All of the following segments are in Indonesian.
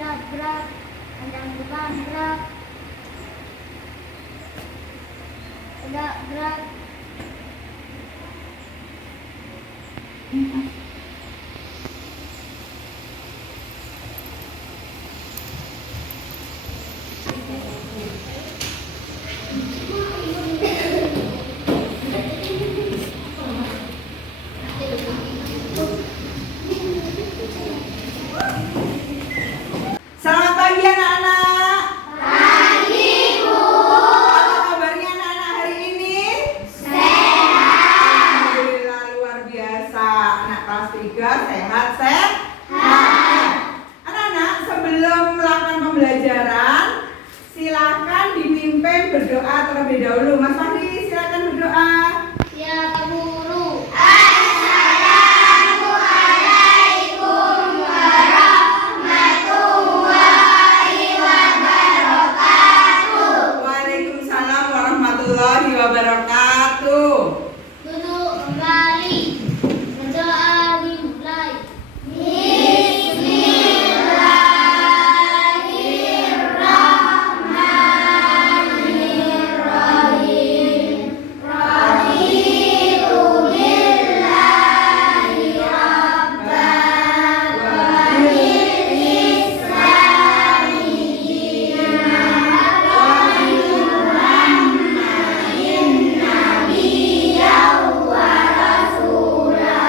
gerak, panjang depan gerak, tegak gerak. Selamat pagi anak-anak. Pagi, Bu. Apa kabarnya anak-anak hari ini? Sehat. Alhamdulillah luar biasa. Anak kelas 3 sehat. Anak-anak, sebelum melakukan pembelajaran, silakan dipimpin berdoa terlebih dahulu. Mas Fahri, silakan berdoa. Ya, Pak Guru. Waalaikumsalam warahmatullahi wabarakatuh. Duduk kembali. Berdoa dimulai. Bismillahirrahmanirrahim. Raditu billahi rabban wa bil islami dinan wa bi Muhammadin nabiyyan wa rasulah.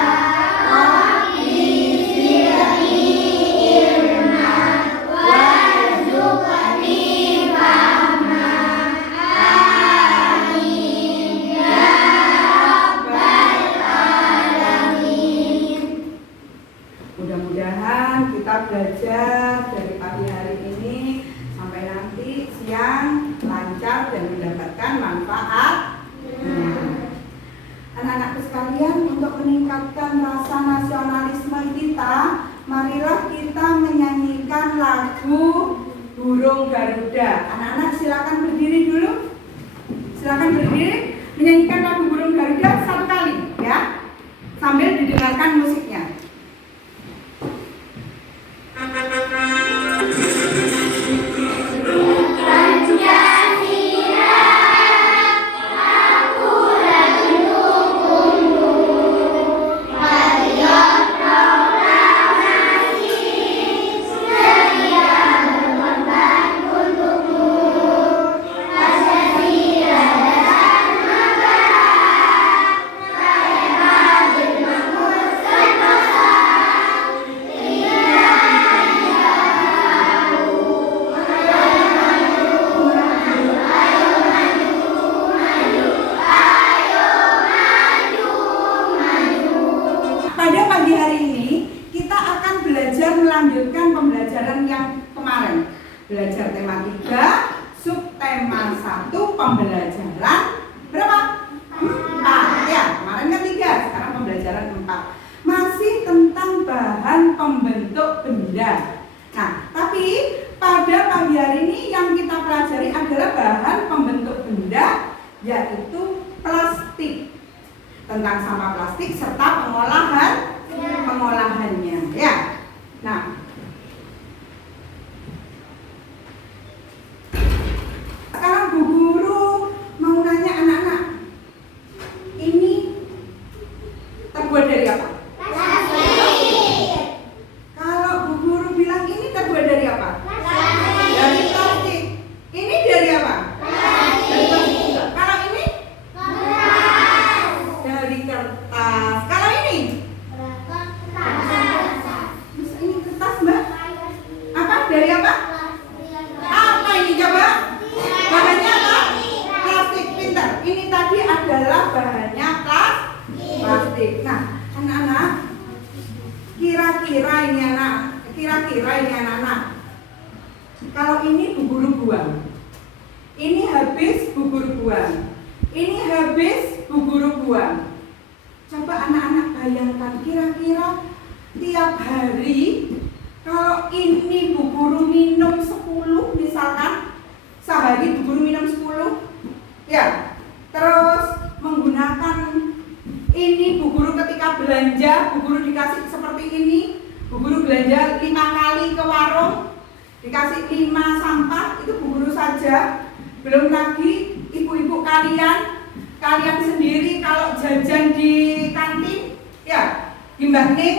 Rabbi zidni ilman warzuqni fahma. Amin ya rabbal alamin. Mudah-mudahan kita belajar dari pagi hari ini sampai nanti siang lancar dan mendapatkan manfaat. Anak-anakku sekalian, untuk meningkatkan rasa nasionalisme kita, marilah kita menyanyikan lagu Burung Garuda. Anak-anak silakan berdiri dulu. Silakan berdiri menyanyikan lagu Burung Garuda satu kali ya. Sambil didengarkan musiknya. Pada pagi hari ini kita akan belajar melanjutkan pembelajaran yang kemarin. Belajar tema 3, subtema 1, pembelajaran berapa? 4. Ya, kemarin kan 3, sekarang pembelajaran 4. Masih tentang bahan pembentuk benda. Nah, tapi pada pagi hari ini yang kita pelajari adalah bahan pembentuk benda, yaitu plastik. Tentang sampah plastik serta pengolahannya ya. Nah, sekarang Bu Guru mau nanya anak-anak, ini terbuat dari apa? Kalau Bu Guru bilang ini terbuat dari apa? Dari plastik. Ini dari apa? Dari plastik juga. Kalau ini dari kertas. Kalau ini? Ini kertas, Mbak. Apa? Dari apa? Apa ini coba? Bahannya apa? Plastik. Pintar. Ini tadi adalah bahannya plastik. Nah, anak-anak, kira-kira ini anak-anak. Kalau ini Bu Guru buang. Ini habis Bu Guru buang. Ini habis Bu Guru buang. Coba anak-anak bayangkan, kira-kira tiap hari kalau ini Bu Guru minum 10 misalkan, sehari Bu Guru minum 10 ya, terus menggunakan ini Bu Guru ketika belanja, Bu Guru dikasih seperti ini, Bu Guru belanja 5 kali ke warung, Dikasih 5 sampah, itu Bu Guru saja. Belum lagi ibu-ibu kalian sendiri kalau jajan di kantin, ya, di Mbak Ning,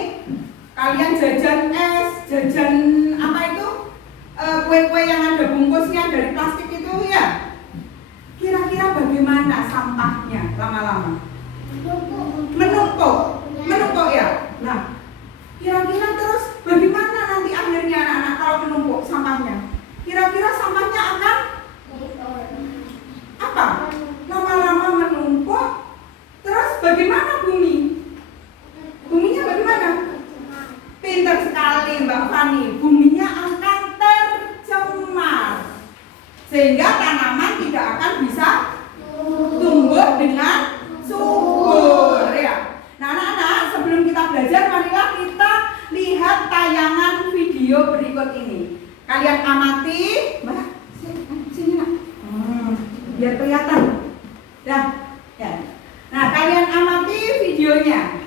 kalian jajan es, jajan apa itu, kue-kue yang ada bungkusnya dari plastik itu, ya. Kira-kira bagaimana sampahnya lama-lama? Menumpuk ya. Nah, kira-kira terus bagaimana nanti akhirnya anak-anak kalau menumpuk sampahnya? Kira-kira sampahnya akan apa? Lama-lama menumpuk. Terus bagaimana bumi? Buminya bagaimana? Pintar sekali Mbak Fani. Buminya akan tercemar, sehingga tanaman tidak akan bisa tumbuh dengan subur, ya. Nah, anak-anak, sebelum kita belajar, marilah kita lihat tayangan video berikut ini. Kalian amati, Mbak, sini nak, biar kelihatan. Nah, ya. Nah, kalian amati videonya.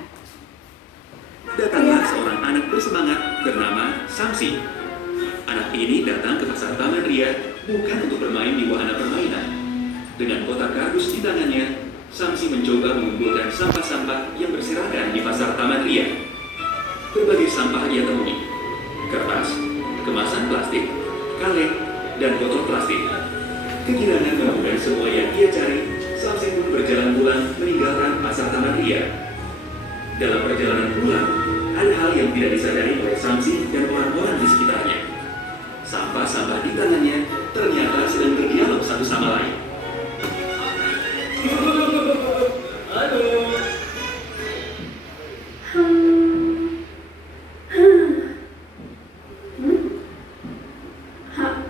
Datanglah seorang anak bersemangat bernama Samsi. Anak ini datang ke pasar Taman Ria bukan untuk bermain di wahana permainan. Dengan kotak kardus di tangannya, Samsi mencoba mengumpulkan sampah-sampah yang berserakan di pasar Taman Ria. Berbagai sampah ia temui: kertas, kemasan plastik, kaleng, dan botol plastik. Kegirangan menemukan semua yang ia cari, Samsi pun berjalan pulang meninggalkan pasar Taman Ria. Dalam perjalanan pulang, ada hal yang tidak disadari oleh Samsi dan orang-orang di sekitarnya. Sampah-sampah di tangannya ternyata sedang berdialog satu sama lain. Halo.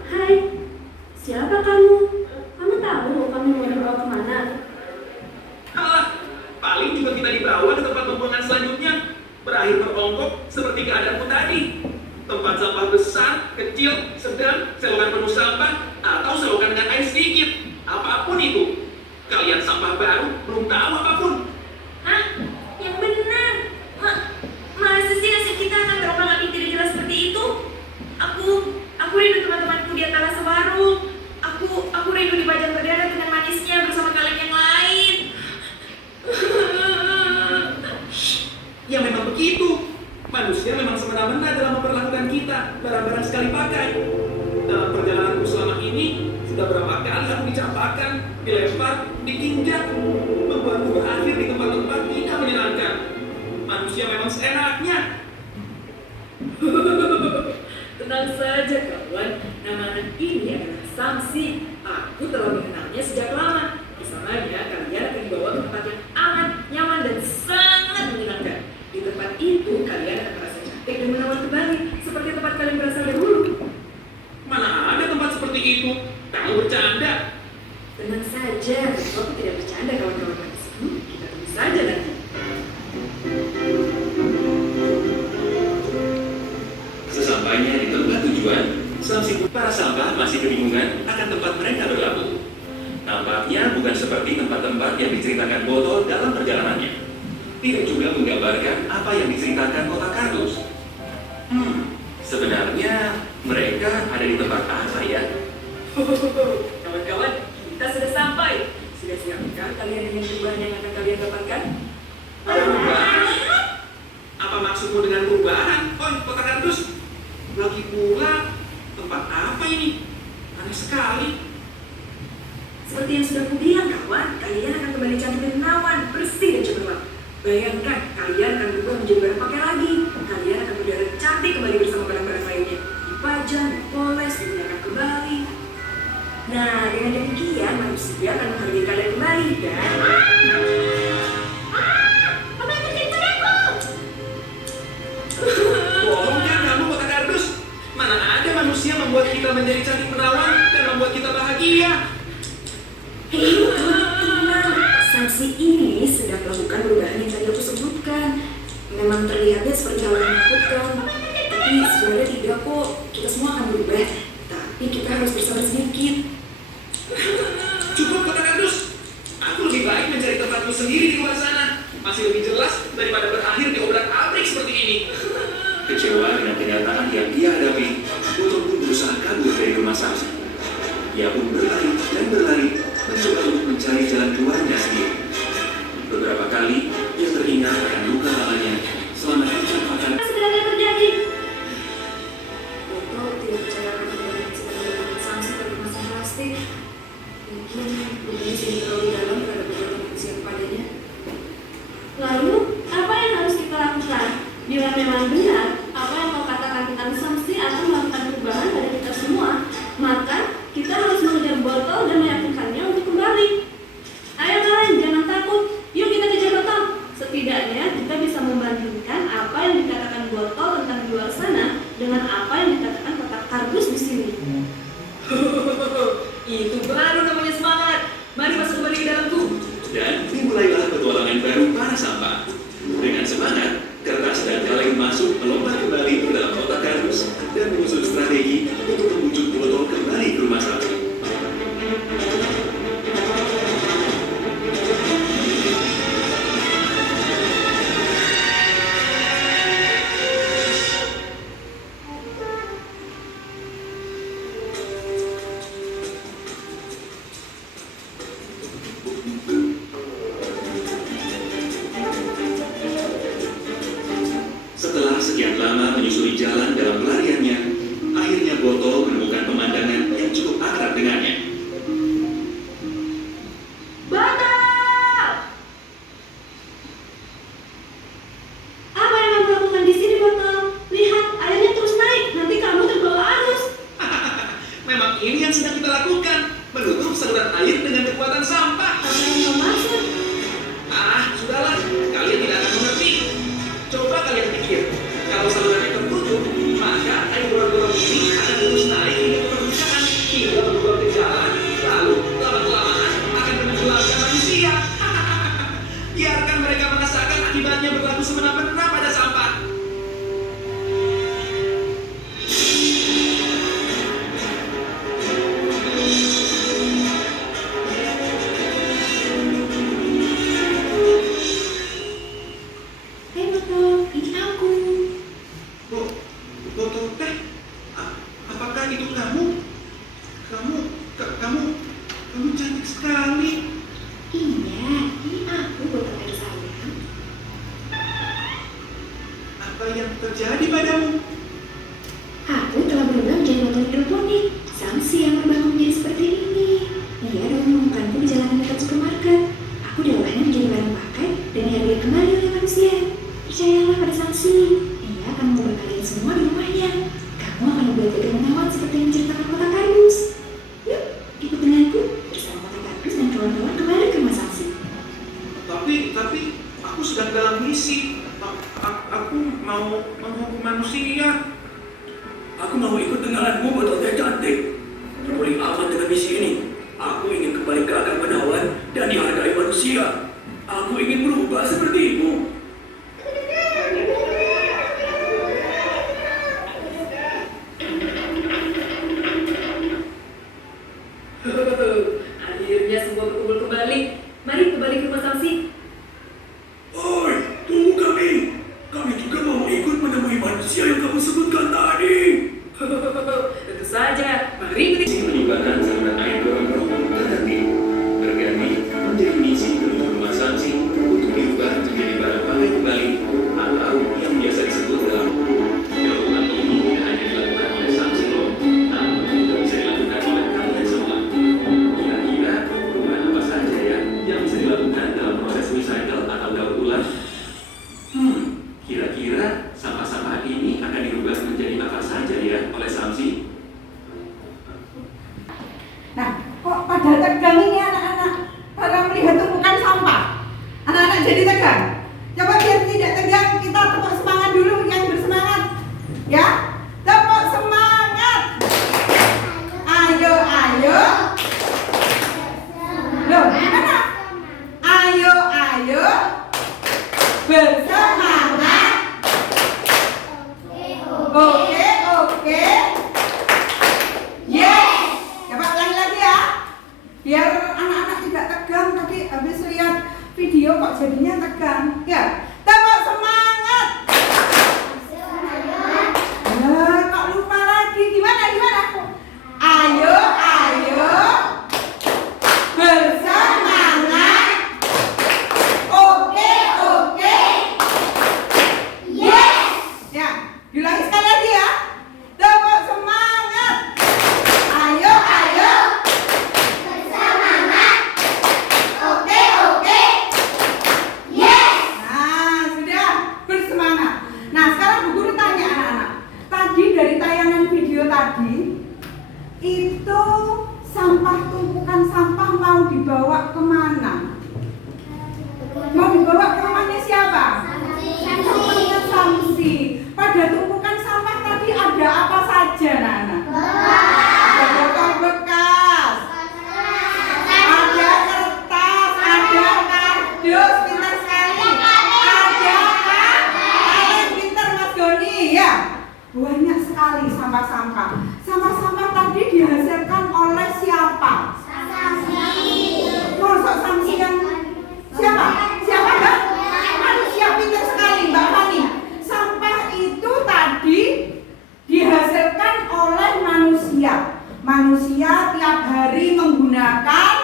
Hai, siapa kamu? Kamu tahu kami mau dibawa kemana? Alah, paling juga kita dibawa ke tempat pembuangan selanjutnya. Berakhir teronggok seperti keadaanmu tadi. Tempat sampah besar, kecil, sedang, selokan penuh sampah, atau selokan dengan air sedikit. Apapun itu. Kalian sampah baru, belum tahu apapun. Hah? Yang benar. Masa sih nasib kita akan terombang-ambing tidak jelas seperti itu? Aku rindu teman-temanku di atas warung. Aku rindu dipajang berdara dengan manisnya bersama kalian yang lain. Ya memang begitu. Manusia memang semena-mena dalam memperlakukan kita barang-barang sekali pakai. Dalam perjalananku selama ini, sudah berapa kali aku dicampakkan, dilempar, diinjak, membuatku berakhir di tempat-tempat tidak menyenangkan. Manusia memang seenaknya. Tenang saja kawan, nama anak ini adalah Samsi. Aku telah mengenalnya sejak lama. Bersamanya kalian akan dibawa ke tempat yang aman, nyaman, dan sangat menyenangkan. Di tempat itu kalian akan merasa cantik dan menawan kembali seperti tempat kalian berasal dahulu. Mana ada tempat seperti itu? Kamu bercanda. Tenang saja, aku tidak bercanda kawan-kawan manis. Kita tunggu saja nanti. Sesampainya di tempat tujuan, Samsi pun para sampah masih kebingungan akan tempat mereka berlabuh. Nampaknya bukan seperti tempat-tempat yang diceritakan botol dalam perjalanannya. Tidak juga menggambarkan apa yang diceritakan kotak kardus. Sebenarnya mereka ada di tempat apa ya? Kawan-kawan, kita sudah sampai. Sudah siapkah kalian dengan perubahan yang akan kalian dapatkan? Perubahan? Apa maksudmu dengan perubahan? Oh, kotak kardus. Lagi pula, tempat apa ini? Aneh sekali. Seperti yang sudah kubilang kawan, kalian akan kembali cantik dan menawan, bersih dan cemerlang. Bayangkan, kalian akan berubah menjadi barang pakai lagi. Kalian akan berdarah cantik kembali bersama barang-barang lainnya. Dipajang, dipoles, digunakan kembali. Nah, dengan demikian manusia akan menghargai kalian kembali dan... Apa yang terjadi padaku? Bohong kan kamu kotak kardus? Mana ada manusia membuat kita menjadi cantik menawan dan membuat kita bahagia? Hei, tenang. Samsi ini sedang melakukan perubahan yang tadi aku sebutkan. Memang terlihatnya seperti hal yang menakutkan, tapi sebenarnya tidak kok. Kita semua akan berubah, tapi kita harus bersabar sedikit. Cukup kotak kardus. Aku lebih baik mencari tempatku sendiri di luar sana. Masih lebih jelas daripada berakhir di obrak-abrik seperti ini. Kecewa dengan kenyataan yang dia hadapi, Boto pun berusaha Ia pun berlari dan berlari, mencoba untuk mencari jalan keluarnya sendiri. Beberapa kali, ia teringat akan luka lamanya selama kecelakaan. Sebenarnya terjadi. Botol tidak percaya akan kejadian sebenarnya sanksi bagi masalah plastik. Mungkin bukannya sini terlalu dalam terhadap perbuatan manusia kepadanya. Lalu, apa yang harus kita lakukan? Bila memang benar, apa yang kau katakan tentang sanksi akan melakukan perubahan pada kita semua, maka kita harus mengejar botol dan meyakinkannya untuk kembali. Ayo kalian, jangan takut. Yuk kita kejar botol. Setidaknya kita bisa membandingkan apa yang dikatakan botol tentang di luar sana dengan apa yang dikatakan kotak kardus di sini. Itu baru namanya semangat. Mari masuk kembali ke dalamku. Dan dimulailah petualangan baru para sampah. Dengan semangat, kertas dan kaleng masuk melompat kembali ke dalam kotak kardus dan menyusun strategi untuk membujuk botol kembali ke rumah sampah. Setelah sekian lama menyusuri jalan dalam pelariannya, akhirnya botol menemukan pemandangan yang cukup akrab dengannya. Botol! Apa yang kamu lakukan di sini, Botol? Lihat, airnya terus naik. Nanti kamu terbawa arus. Memang ini yang sedang kita lakukan, menutup saluran air dengan kekuatan sampah. Apa yang kau maksud? Sudahlah, kalian tidak akan mengerti. Coba kalian pikir, kalau salurannya tertutup, maka air gorong-gorong ini akan terus naik hingga ke permukaan, hingga berubah ke jalan, lalu lama-kelamaan akan menenggelamkan manusia. Biarkan mereka merasakan akibatnya berlaku semena-mena pada sampah. Hei Botol, ini aku. Botol teh, apakah itu kamu? Kamu cantik sekali. Iya, ini aku Botol yang sayang. Apa yang terjadi padamu? Aku telah berubah menjadi botol hidroponik. Sanksi yang berubah menjadi seperti ini. Ia dapat menemukanku di jalanan dekat supermarket. Aku diolahnya menjadi barang pakai dan dihargai kembali oleh manusia. Percayalah pada Sanksi. Ia akan mengubah kalian semua di rumahnya. Kamu akan belajar dengan menawan seperti yang diceritakan kotak kardus. Yuk, ikut denganku bersama kotak kardus dan kawan-kawan kembali ke rumah Sanksi. Tapi aku sedang dalam misi. Aku mau menghukum manusia. Aku mau ikut denganmu, Botol Teh cantik. Peduli amat dengan misi ini. Aku ingin kembali ke akar menawan dan dihargai manusia. Aku ingin berubah sepertimu. Akhirnya semua berkumpul kembali. Mari kembali ke rumah Sanksi. Oi, tunggu kami. Kami juga mau ikut menemui manusia yang kamu sebutkan tadi. Tentu saja. Mari ikuti. Misi menyumbangkan saluran air gorong-gorong terhenti. Berganti menjadi misi menuju rumah Sanksi untuk diubah menjadi barang pakai kembali atau yang biasa disebut dalam gabungan ini tidak hanya dilakukan oleh Sanksi loh, namun juga bisa dilakukan oleh kalian semua. Kira-kira perubahan apa saja ya yang bisa dilakukan dalam proses recycle atau daur ulang? Kira-kira sampah-sampah ini akan dirubah menjadi apa saja ya oleh Sanksi? Nah, kok pada tegang ini anak-anak pada melihat tumpukan sampah? Anak-anak jadi tegang. Coba biar tidak tegang, kita tepuk semangat dulu yang bersemangat. Ya, tepuk semangat. Ayo. Loh, mana? Ayo. Bersemangat. Oke. Yes. Coba ulangi lagi ya. Biar anak-anak tidak tegang. Tadi habis lihat video kok jadinya tegang. Ya, tepuk semangat. Kok lupa lagi. Gimana? Ayo. dibawa kemana? Mau dibawa ke rumahnya siapa? Rumahnya Samsi. Pada tumpukan sampah tadi ada apa saja, Nana? Ada botol bekas, ada kertas, ada kardus, pintar sekali. Ada kalian pintar Mas Doni, ya. Banyak sekali sampah-sampah. Sampah-sampah tadi dihasilkan oleh siapa? Mosok Samsi yang siapa? Siapa Mbak? Manusia, pintar sekali Mbak Fani. Sampah itu tadi dihasilkan oleh manusia. Manusia tiap hari menggunakan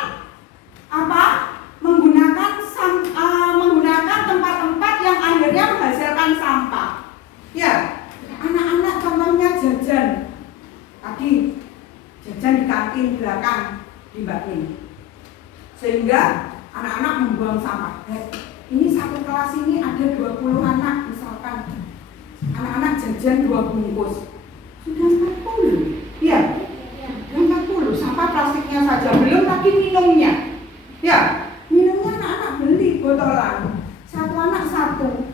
apa? Menggunakan tempat-tempat yang akhirnya menghasilkan sampah. Ya, anak-anak contohnya jajan. Tadi jajan di kantin belakang di Mbak ini. Sehingga anak-anak membuang sampah. Ini satu kelas ini ada 20 anak misalkan. Anak-anak jajan 2 bungkus. Sudah 40. Iya. Sudah 40. Sampah plastiknya saja, belum lagi minumnya. Ya, minumnya anak-anak beli botolan. Satu anak satu.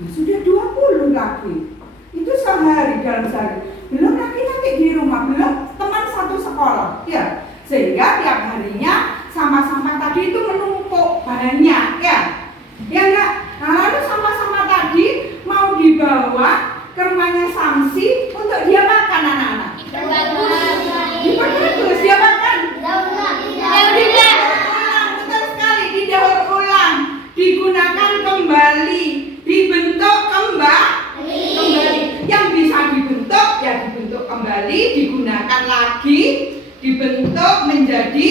Nah, sudah 20 lagi. Itu sehari dalam sehari. Belum lagi nanti di rumah, belum teman satu sekolah. Ya. Sehingga tiap harinya sampah-sampah tadi itu menumpuk banyak, ya. Ya enggak? Nah, lalu sampah-sampah tadi mau dibawa ke rumahnya Samsi untuk dia makan, anak-anak. Bagus, dia makan. Betul sekali, didaur ulang, digunakan kembali, dibentuk kembali. Yang bisa dibentuk, ya dibentuk kembali, digunakan lagi, dibentuk menjadi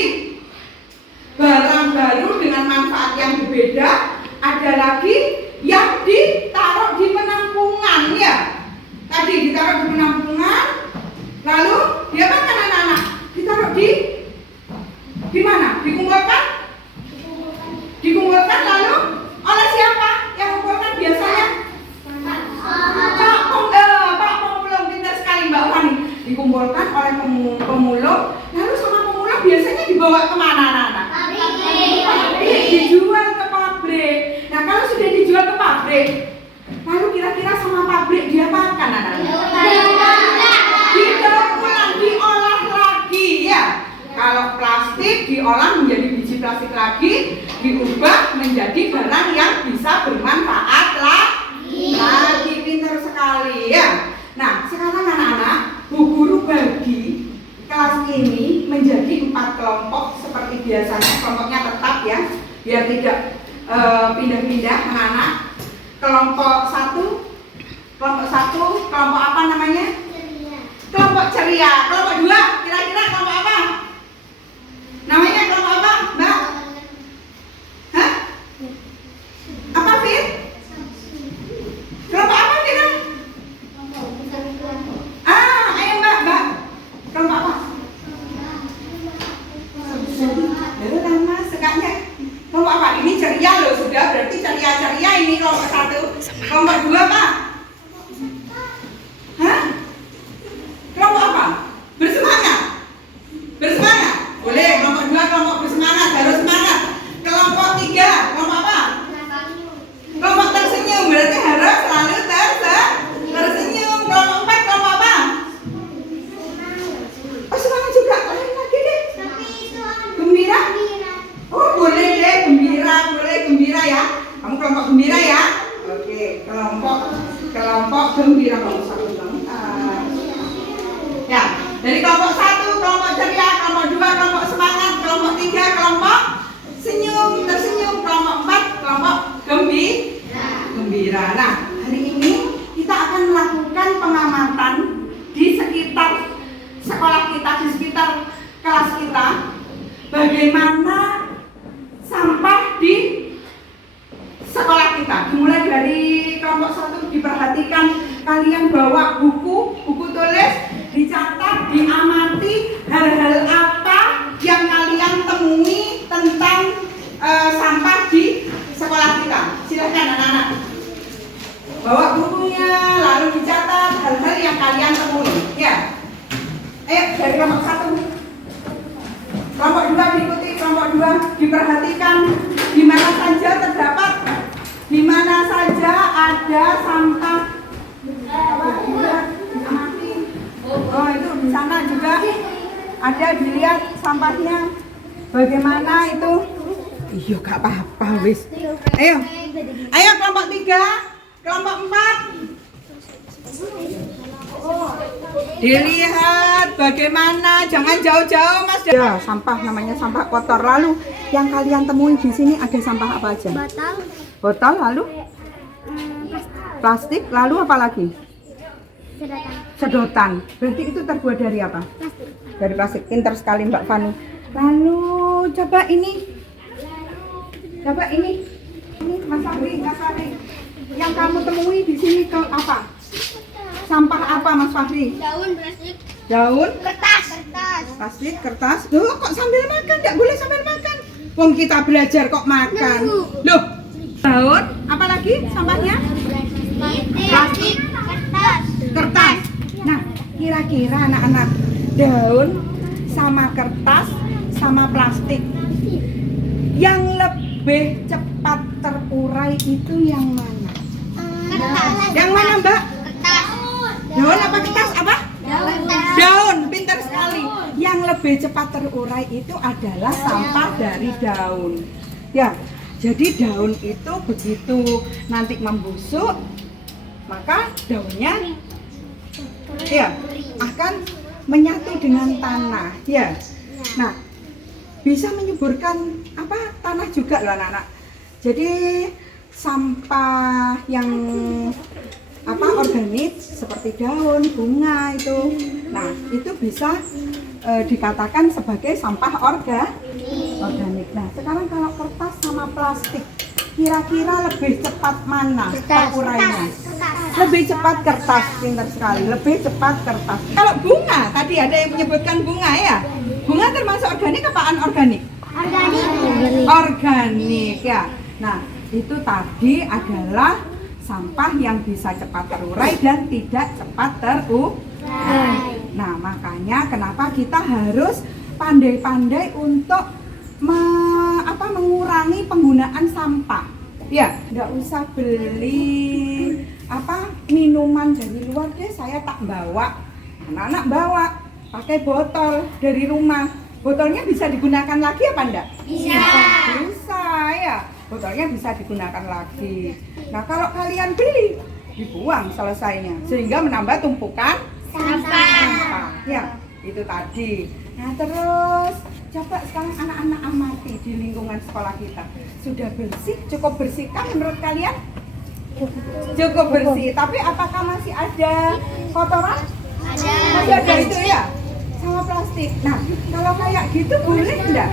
barang baru dengan manfaat yang berbeda. Ada lagi yang ditaruh di penampungan, ya. Tadi ditaruh di penampungan, lalu dia makan anak-anak. Ditaruh di mana? Dikumpulkan lalu oleh siapa yang mengumpulkan biasanya? Pak pemulung, pintar sekali Mbak Fani. Dikumpulkan oleh pemulung, lalu sama pemulung biasanya dibawa kemana, anak-anak? Dijual ke pabrik. Nah, kalau sudah dijual ke pabrik, lalu kira-kira sama pabrik dia makan, anak-anak? Didaur ulang, diolah lagi, ya. Kalau plastik diolah menjadi biji plastik lagi, diubah menjadi barang yang bisa bermanfaat lagi. Pintar sekali, ya. Nah, sekarang anak-anak, Bu Guru bagi kelas ini menjadi 4 kelompok seperti biasanya. Kelompoknya tetap, ya, biar tidak pindah-pindah anak-anak. Kelompok 1, kelompok apa namanya? Kelompok ceria. Kelompok 2, kira-kira kelompok apa? Namanya kelompok apa, Mbak? Hah? Apa, Fit? Kelompok apa kira? Ayo Mbak. Kelompok apa? Lalu lama sukanya. Kelompok apa? Ini ceria loh, sudah berarti ceria-ceria ini kelompok 1. Kelompok 2 Pak? Hah? Kelompok apa? Bersemangat? Boleh, kelompok 2 kelompok bersemangat, harus semangat. Kelompok 3, kelompok apa? Kelompok tersenyum, berarti harus selalu tersenyum. Kelompok 4, kelompok apa? Oh, semangat juga, lain lagi deh. Gembira? Oh, boleh deh, gembira ya. Kamu kelompok gembira ya? Oke, kelompok gembira, kelompok 1 ya, dari kelompok 1, kelompok ceria, kelompok 2, kelompok semangat, kelompok 3, kelompok tersenyum, kelompok 4, kelompok gembira. Nah, hari ini kita akan melakukan pengamatan di sekitar sekolah kita, di sekitar kelas kita, bagaimana sampah di sekolah kita. Dimulai dari kelompok 1, diperhatikan kalian bawa buku tulis, dicatat, diamati hal-hal apa yang kalian temui tentang sampah di sekolah kita. Silakan anak-anak. Bawa bukunya, lalu dicatat hal-hal yang kalian temui. Ya. Ayo dari kelompok 1. Kelompok 2 diikuti, kelompok 2. diperhatikan di mana saja terdapat, di mana saja ada sampah. Oh itu di sana juga ada, dilihat sampahnya bagaimana itu. Iya gak apa-apa wis. Ayo kelompok 3, kelompok 4. Dilihat bagaimana, jangan jauh-jauh Mas. Ya, sampah namanya sampah kotor. Lalu yang kalian temui di sini ada sampah apa aja? Botol, lalu plastik, lalu apa lagi? Sedotan. Berarti itu terbuat dari apa? Dari plastik. Pintar sekali Mbak Fani. Lalu coba ini. Ini Mas Fahri. Yang kamu temui di sini ke apa? Sampah apa Mas Fahri? Daun plastik. Daun? Kertas. Plastik, kertas. Loh, kok sambil makan? Nggak boleh sambil makan. Wong kita belajar kok makan. Loh, daun, apa lagi sampahnya? Plastik. Kertas. Nah, kira-kira anak-anak, daun sama kertas sama plastik, yang lebih cepat terurai itu yang mana? Yang mana Mbak? Kertas. Daun apa kertas? Apa? Daun. Daun, pintar sekali. Yang lebih cepat terurai itu adalah sampah dari daun. Ya, jadi daun itu begitu nanti membusuk, maka daunnya ya akan menyatu dengan tanah. Ya. Nah, bisa menyuburkan apa tanah juga loh anak-anak. Jadi sampah yang apa organik seperti daun, bunga itu, nah itu bisa dikatakan sebagai sampah organik. Nah sekarang kalau kertas sama plastik, kira-kira lebih cepat mana terurainya? Lebih cepat kertas, pintar sekali. Lebih cepat kertas. Kalau bunga, tadi ada yang menyebutkan bunga ya. Bunga termasuk organik apa anorganik? Organik ya. Nah itu tadi adalah sampah yang bisa cepat terurai dan tidak cepat terurai. Nah, makanya kenapa kita harus pandai-pandai untuk mengurangi penggunaan sampah. Ya, nggak usah beli minuman dari luar deh, saya tak bawa. Anak-anak bawa pakai botol dari rumah. Botolnya bisa digunakan lagi apa enggak? Bisa ya. Botolnya bisa digunakan lagi. Nah kalau kalian beli, dibuang selesainya, sehingga menambah tumpukan sampah. Ya, itu tadi. Nah terus coba sekarang anak-anak amati di lingkungan sekolah kita. Sudah bersih, cukup bersihkah menurut kalian? Cukup bersih. Tapi apakah masih ada kotoran? Masih ada itu ya? Sama plastik. Nah kalau kayak gitu boleh enggak?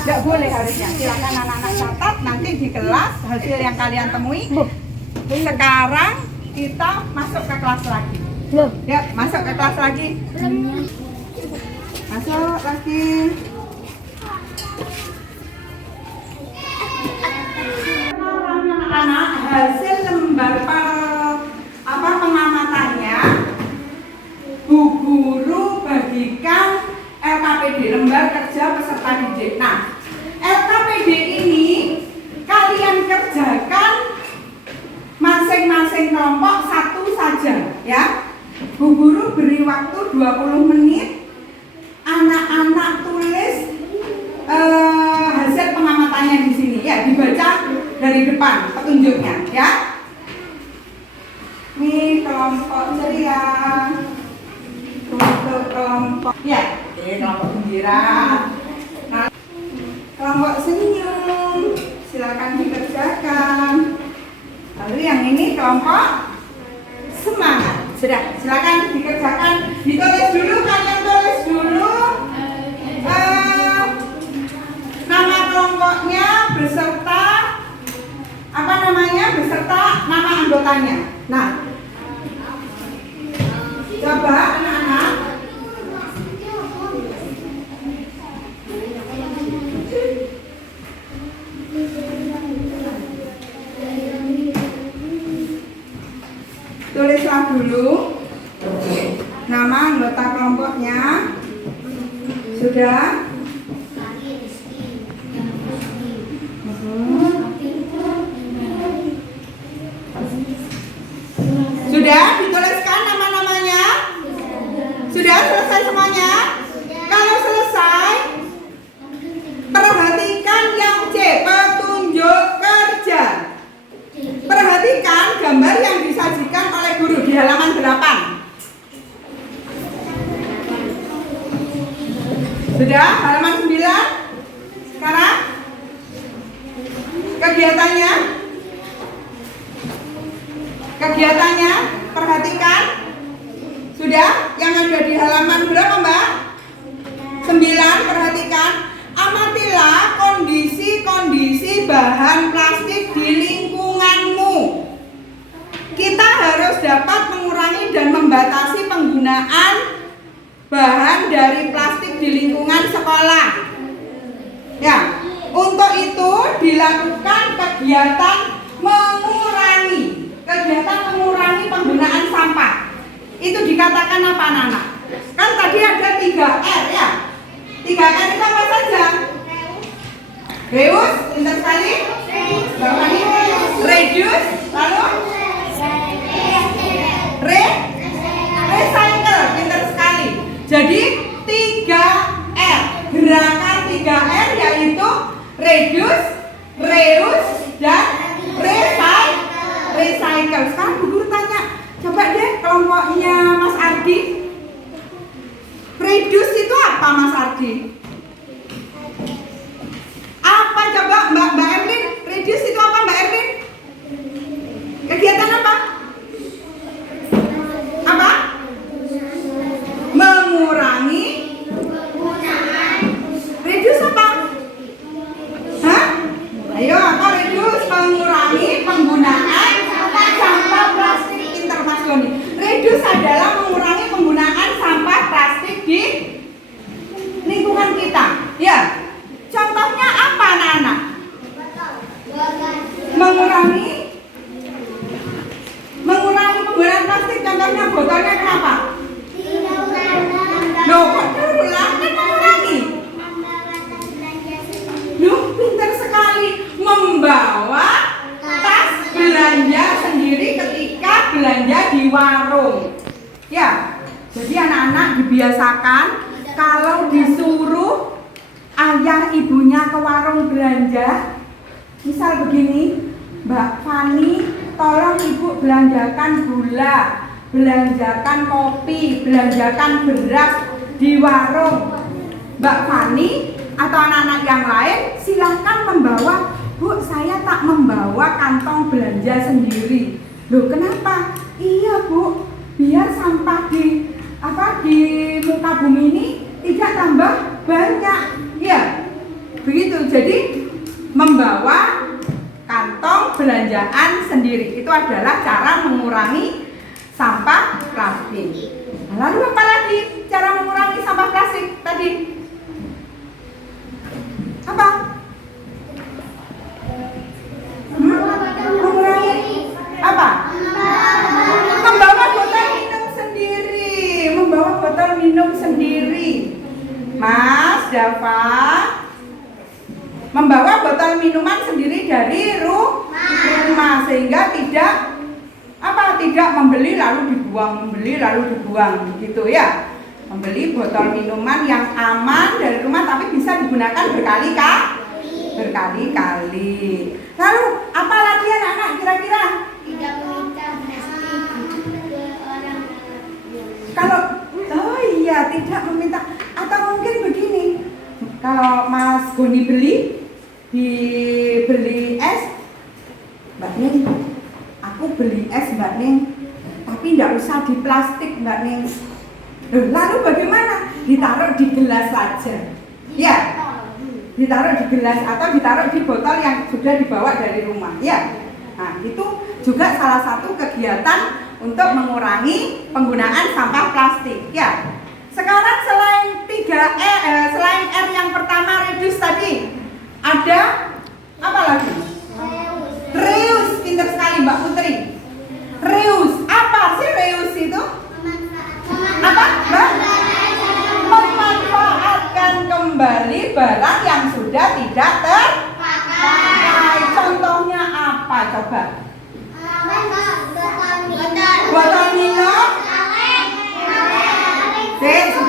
Tidak boleh harusnya. Silakan anak-anak catat nanti di kelas hasil yang kalian temui. Sekarang kita masuk ke kelas lagi. Ya, masuk ke kelas lagi. Masuk lagi. Anak-anak, hasil lembar pengamatannya Bu Guru bagikan LKPD, lembar kerja peserta didik. Nah, LKPD ini kalian kerjakan masing-masing kelompok satu saja ya. Bu Guru beri waktu 20 menit. Anak-anak tulis hasil pengamatannya di sini ya, dibaca dari depan petunjuknya ya. Ini kelompok ceria. Untuk kelompok ya, kelompok gembira. Nah, kelompok senyum, silakan dikerjakan. Lalu yang ini kelompok semangat. Sudah, silakan dikerjakan. Ditulis dulu, kalian tulis dulu nama kelompoknya beserta beserta nama anggotanya. Nah, coba anak-anak tulislah dulu nama anggota kelompoknya. Sudah? semuanya? Kalau selesai, perhatikan yang C, petunjuk kerja. Perhatikan gambar yang disajikan oleh guru di halaman 8. Sudah? Halaman 9? Sekarang Kegiatannya perhatikan. Sudah? Yang ada di halaman berapa, Mbak? 9, perhatikan. Amatilah kondisi-kondisi bahan plastik di lingkunganmu. Kita harus dapat mengurangi dan membatasi penggunaan bahan dari plastik di lingkungan sekolah. Ya, untuk itu dilakukan kegiatan mengurangi penggunaan sampah. Itu dikatakan apa, anak-anak? Kan tadi ada 3R ya. 3R itu apa saja? Reuse, pintar sekali. Reduce, lalu recycle, pintar sekali. Jadi 3R, gerakan 3R yaitu reduce, reuse, dan recycle. Sekarang Bu Guru tanya, coba deh kelompoknya Mas Ardi. Reduce itu apa, Mas Ardi? Apa coba Mbak Erlin? Reduce itu apa, Mbak Erlin? Kegiatan apa? Apa? Mengurangi. Reduce apa? Hah? Ayo, apa reduce? Mengurangi penggunaan sampah plastik. Pintar Mas Doni. Reduce adalah mengurangi penggunaan sampah plastik di lingkungan kita. Ya. Contohnya apa, anak-anak? Mengurangi penggunaan plastik. Contohnya botolnya kenapa? Loh, kok berulang? Kan mengurangi. Loh, pintar sekali. Membawa tas belanja sendiri ketika belanja di warung. Ya, jadi anak-anak dibiasakan kalau disuruh ayah ibunya ke warung belanja, misal begini, Mbak Fani, tolong ibu belanjakan gula, belanjakan kopi, belanjakan beras di warung. Mbak Fani atau anak-anak yang lain silahkan membawa. Bu, saya tak membawa kantong belanja sendiri. Loh, kenapa? Iya Bu, biar sampah di muka bumi ini tidak tambah banyak. Ya, begitu. Jadi membawa kantong belanjaan sendiri itu adalah cara mengurangi sampah plastik. Lalu apa lagi cara mengurangi sampah plastik tadi? Apa? Mengurangi apa? Membawa botol minum sendiri. Mas Dava membawa botol minuman sendiri dari rumah sehingga tidak membeli lalu dibuang gitu ya. Membeli botol minuman yang aman dari rumah tapi bisa digunakan berkali-kali. Lalu apa lagi anak-anak kira-kira? Tidak meminta plastik ke orang lain. Tidak meminta. Atau mungkin begini, kalau Mas Goni beli es, Mbak Ning, aku beli es Mbak Ning, tapi tidak usah di plastik Mbak Ning. Lalu bagaimana? Ditaruh di gelas saja. Ya, ditaruh di gelas atau ditaruh di botol yang sudah dibawa dari rumah. Ya, nah itu juga salah satu kegiatan untuk mengurangi penggunaan sampah plastik. Ya, sekarang selain R yang pertama reduce tadi, ada apa lagi? Reuse, pintar sekali Mbak Putri. Reuse, apa sih reuse itu? Apa, Mbak? Memanfaatkan kembali barang yang sudah tidak terpakai. Contohnya apa coba? Botol minum.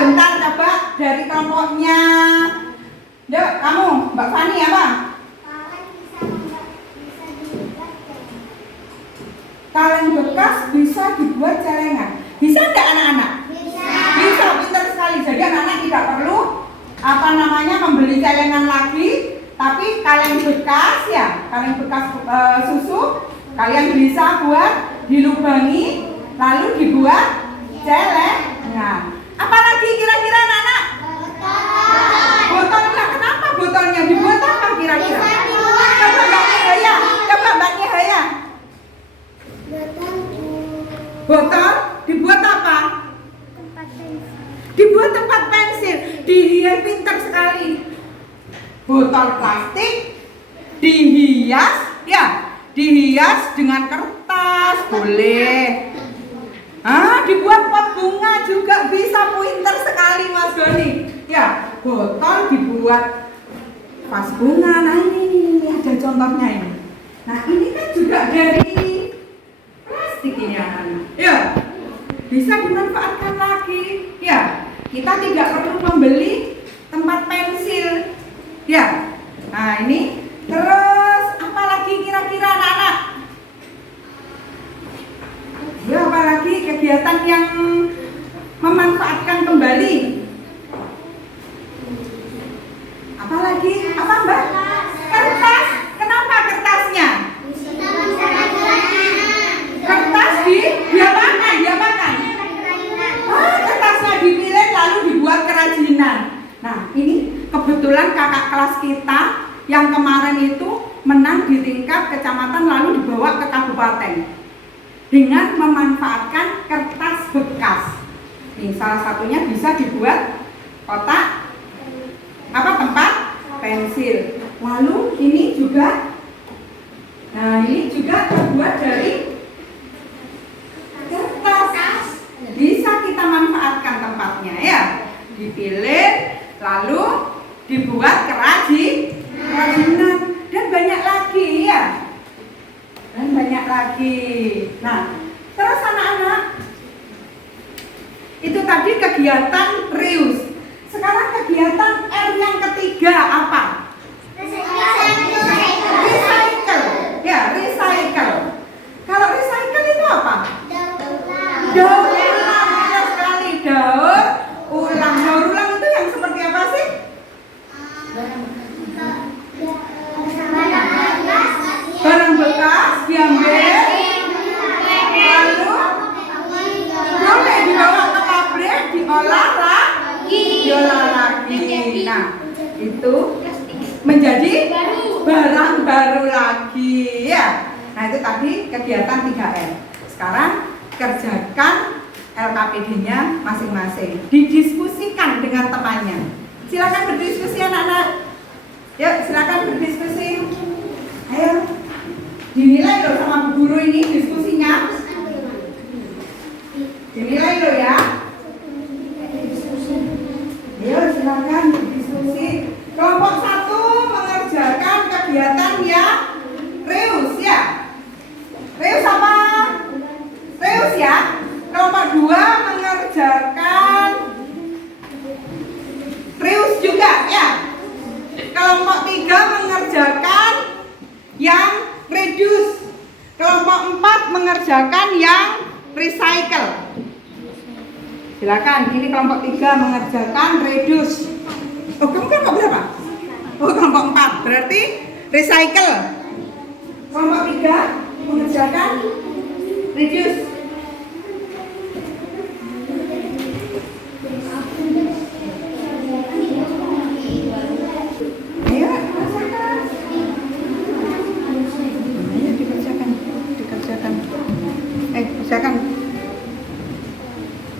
sebentar coba dari kelompoknya. Yuk, kamu, Mbak Fani apa? Kaleng bekas bisa dibuat celengan. Bisa enggak anak-anak? Bisa, pintar sekali. Jadi anak-anak tidak perlu membeli celengan lagi, tapi kaleng bekas ya, kaleng bekas susu kalian bisa buat dilubangi lalu dibuat celengan. Apalagi kira-kira anak-anak? Botol. Kenapa botolnya dibuat apa kira-kira? Coba Mbak Nyahaya. Botol dibuat apa? Dibuat tempat pensil. Dihias, pintar sekali. Botol plastik dihias dengan kertas boleh. Dibuat pot bunga juga bisa, pintar sekali Mas Doni. Ya, botol dibuat vas bunga. Nah ini ada contohnya ini. Nah ini kan juga dari plastik ini anak-anak. Ya, bisa dimanfaatkan lagi. Ya, kita tidak perlu membeli tempat pensil. Ya, nah ini terus apa lagi kira-kira anak-anak? Ya, apalagi kegiatan yang memanfaatkan kembali. Apalagi? Apa Mbak? Kertas. Kenapa kertasnya? Kertas diapakan? Kertasnya dipilih lalu dibuat kerajinan. Nah, ini kebetulan kakak kelas kita yang kemarin itu menang di tingkat kecamatan lalu dibawa ke kabupaten dengan memanfaatkan kertas bekas. Nih, salah satunya bisa dibuat kotak tempat pensil. Lalu ini juga terbuat dari kertas. Bisa kita manfaatkan tempatnya ya. Dipilih lalu dibuat kerajinan dan banyak lagi ya. Nah, terus anak-anak itu tadi kegiatan reuse. Sekarang kegiatan R yang ketiga apa? Recycle. Ya, recycle. Kalau recycle itu apa? Daur ulang. Benar sekali, daur ulang. Daur ulang itu yang seperti apa sih? Barang bekas diambil lalu boleh dibawa ke pabrik diolah lagi. Nah, itu menjadi barang baru lagi ya. Nah, itu tadi kegiatan 3M. Sekarang kerjakan LKPD-nya masing-masing. Didiskusikan dengan temannya. Silakan berdiskusi anak-anak. Yuk, silakan berdiskusi. Ayo. Dinilai loh sama Bu Guru ini diskusinya. Dinilai loh ya. Ayo silakan berdiskusi. Kelompok 1 mengerjakan kegiatan yang reuse ya. Reuse apa? Reuse ya. Kelompok 2 mengerjakan reuse juga ya. Kelompok 3 mengerjakan yang reduce. Kelompok 4 mengerjakan yang recycle. Silakan, ini kelompok 3 mengerjakan reduce. Oh, kamu kelompok berapa? Oh, kelompok 4, berarti recycle. Kelompok 3 mengerjakan reduce. Ayo,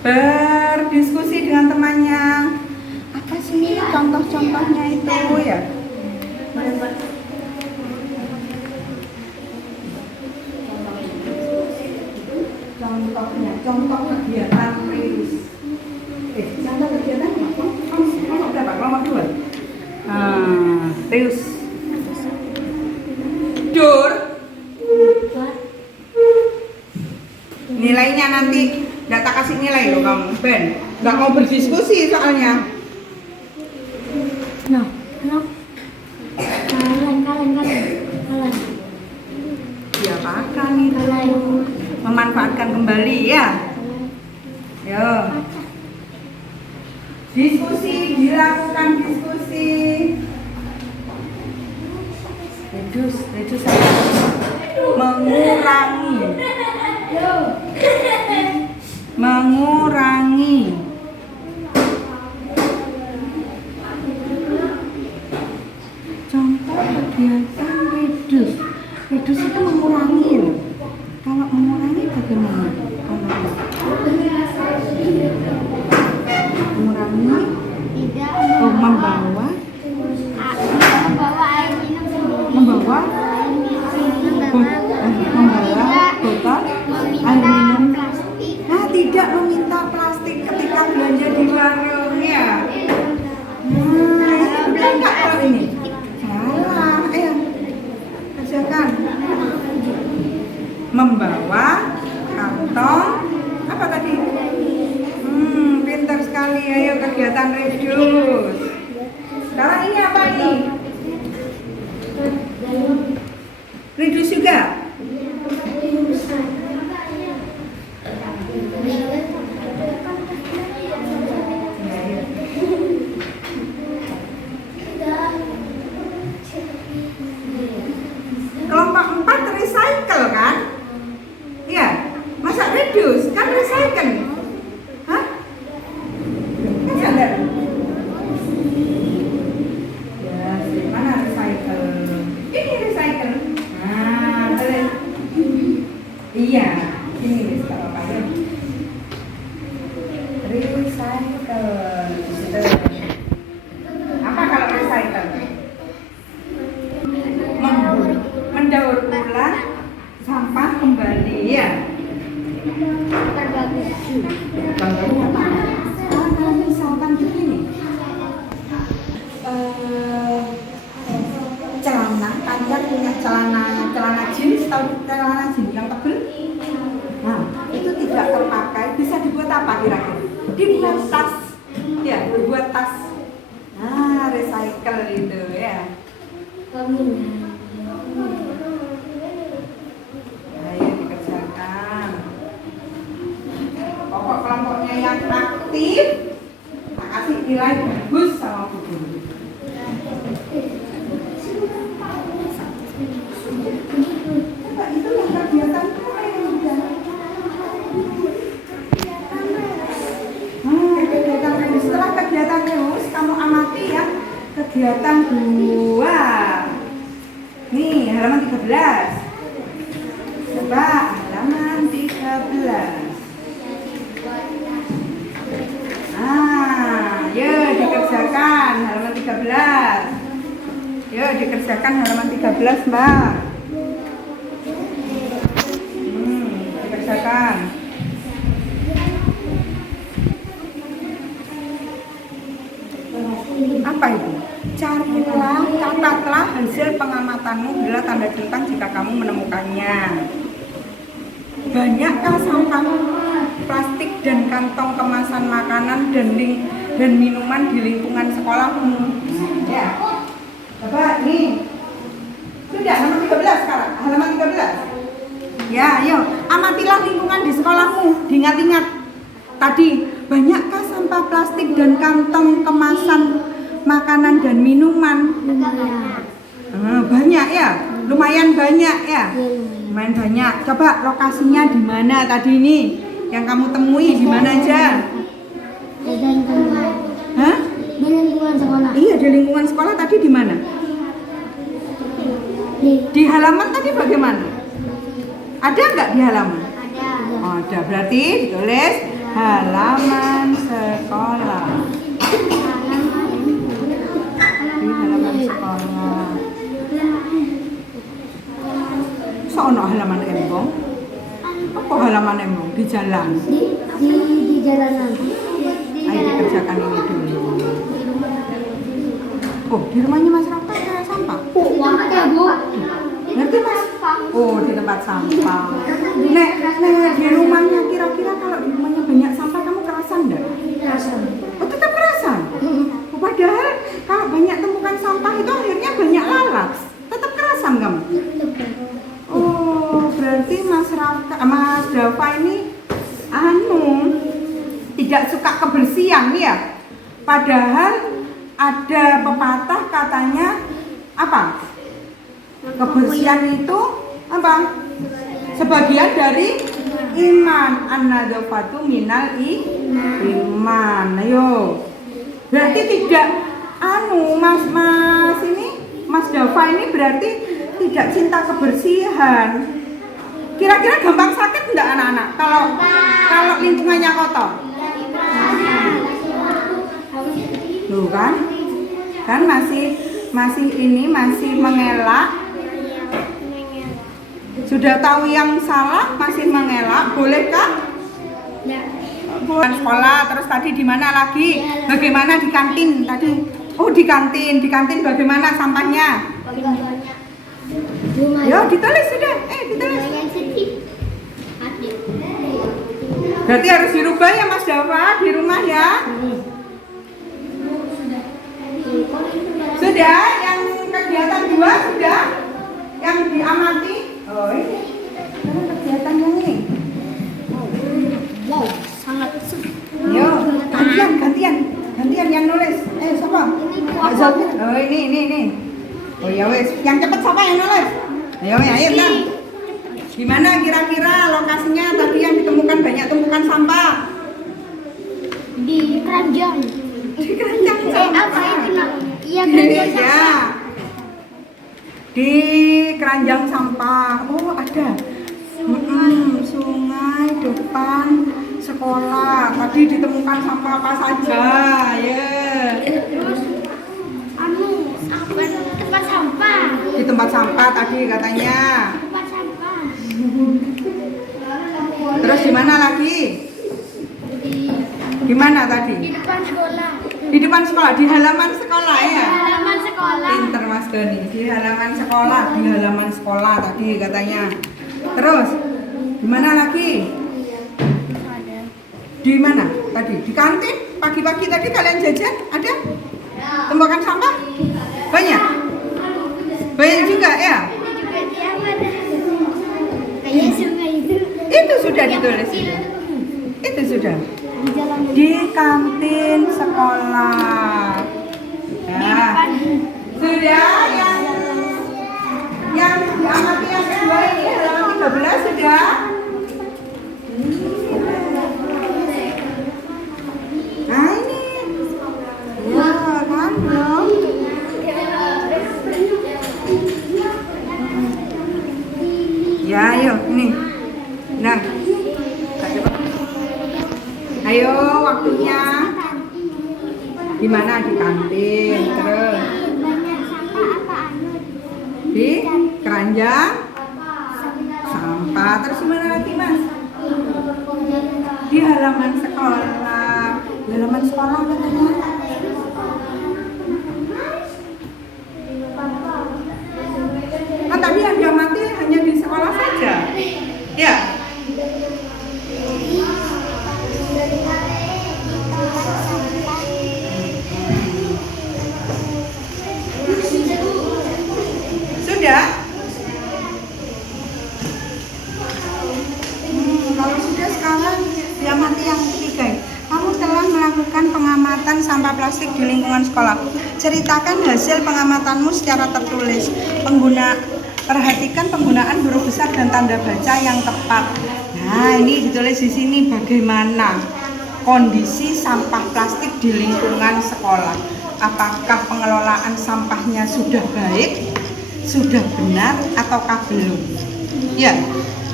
berdiskusi dengan temannya. Apa sih contoh-contohnya itu ya? Contoh kegiatan reuse. Contoh kegiatan apa? Kelompok berapa? Kelompok 2. Reuse. Dur. Nilainya nanti data kasih nilai loh kamu, Ben. Nggak mau berdiskusi soalnya. No. Kalian. Ya makan itu. Memanfaatkan kembali ya. Yo. Diskusi, dilakukan diskusi. Reduce mengurangi. Contoh kegiatan reduce itu mengurangi loh. Kalau mengurangi bagaimana? Mengurangi Tidak membawa air minum sendiri. membawa botol air minum. Plastik. Nah, tidak meminta plastik ketika belanja di warung ya. Nah, ini benar nggak kalau ini? Salah, ayo kerjakan. Membawa kantong apa tadi? Pintar sekali. Ayo kegiatan reduce. Sekarang ini apa ini? Reduce juga. Kelompok 4 recycle kan? Iya. Masa reduce? Kan recycle. Hah? Kan sadar? Ya, mana recycle? Ini recycle. Nah, boleh. Iya, ini wis kalau pakai. Recycle. Gitu. Apa kalau recycle? Mendaur ulang sampah kembali ya. Contohnya apa? Kalau misalkan begini, celana, kalian punya celana jeans, tahu celana jeans yang tebal? Nah, itu tidak terpakai, bisa dibuat apa kira-kira? Dibuat tas, ya, dibuat tas. Nah, recycle itu ya. Ayo dikerjakan. Pokok kelompoknya yang aktif, tak kasih nilai bagus sama Bu Guru. Coba itu yang kegiatan apa yang udah? Kegiatan reus. Setelah kegiatan reus, kamu amati ya kegiatan 2. Nih halaman 13. Coba halaman 13. Yuk dikerjakan halaman 13. Yuk dikerjakan halaman 13, Mbak. Dikerjakan. Apa itu? Carilah, catatlah hasil pengamatanmu bila tanda tentang jika kamu menemukannya. Banyakkah sampah plastik dan kantong kemasan makanan dan minuman di lingkungan sekolahmu? Ya. Coba nih. Sudah halaman 13 sekarang. Halaman 13. Ya, ayo amatilah lingkungan di sekolahmu. Diingat-ingat. Tadi, banyakkah sampah plastik dan kantong kemasan makanan dan minuman? Banyak ya, lumayan banyak ya. Lumayan banyak. Coba lokasinya di mana tadi nih? Yang kamu temui di mana aja? Hah? Di lingkungan sekolah. Iya, di lingkungan sekolah tadi di mana? Di halaman tadi bagaimana? Ada nggak di halaman? Ada. Oh, ada. Berarti ditulis halaman sekolah. Di halaman sekolah. Sono halaman embong. Apa halaman embong? Di jalan. Di jalanan. Ayo dikerjakan ini dulu. Oh, di rumahnya Mas Rafa ada sampah? Ada, Bu. Ngerti Mas? Oh, di tempat sampah. Nek, di rumahnya kira-kira kalau di rumahnya banyak sampah kamu kerasan enggak? kebersihan ya. Padahal ada pepatah katanya apa? Kebersihan itu apa? Sebagian dari iman. An-nadzafatu minal iman. Ayo. Berarti tidak Mas Dava ini berarti tidak cinta kebersihan. Kira-kira gampang sakit enggak anak-anak kalau lingkungannya kotor? Tuh kan masih mengelak. Sudah tahu yang salah masih mengelak, bolehkah? Bukan sekolah, terus tadi di mana lagi? Bagaimana di kantin tadi? Oh di kantin bagaimana sampahnya? Yo ditulis sudah, ditulis. Berarti harus dirubah ya Mas Dava di rumah ya. Sudah, yang kegiatan 2 sudah, yang diamati. Oh ini, kegiatan yang ini. Wow, sangat Yo, gantian yang nulis. Siapa? Pak Zafir. Oh ini. Oh ya wes, yang cepat siapa yang nulis? Ayo lah. Di mana kira-kira lokasinya tadi yang ditemukan banyak tumpukan sampah? di keranjang. Di keranjang Apa itu namanya? Iya, keranjang ya. sampah. Di keranjang sampah. Oh ada. Sungai depan sekolah. Tadi ditemukan sampah apa saja? Ya. Terus tempat sampah. Di tempat sampah tadi katanya. Tempat sampah. Terus di mana lagi? Di mana tadi? Di depan sekolah. Di depan sekolah, di halaman sekolah ya. Halaman sekolah. Pinter Mas Doni, di halaman sekolah tadi katanya. Terus di mana lagi? Di mana tadi? Di kantin? Pagi-pagi tadi kalian jajan ada? Tumpukan sampah? Banyak? Banyak juga ya? Kayak sungai itu. Itu sudah ditulis. Itu sudah. Di jalan. Di kantin sekolah. Ya. Sudah yang diamati yang kedua ini halaman 13 sudah. Nah ini. Ya kan belum. Ya ayo ini. Nah. Ayo waktunya. Di mana? Di kantin. Terus Banyak sampah apa anu? di keranjang sampah. Terus di mana lagi Mas? Di halaman sekolah. Di halaman sekolah katanya. Kan tadi yang diamati hanya di sekolah saja. Ya. Sudah? Kalau sudah sekarang diamati yang ketiga. Kamu telah melakukan pengamatan sampah plastik di lingkungan sekolah. Ceritakan hasil pengamatanmu secara tertulis. Perhatikan penggunaan huruf besar dan tanda baca yang tepat. Nah, ini ditulis di sini bagaimana kondisi sampah plastik di lingkungan sekolah. Apakah pengelolaan sampahnya sudah baik, sudah benar, ataukah belum? Ya,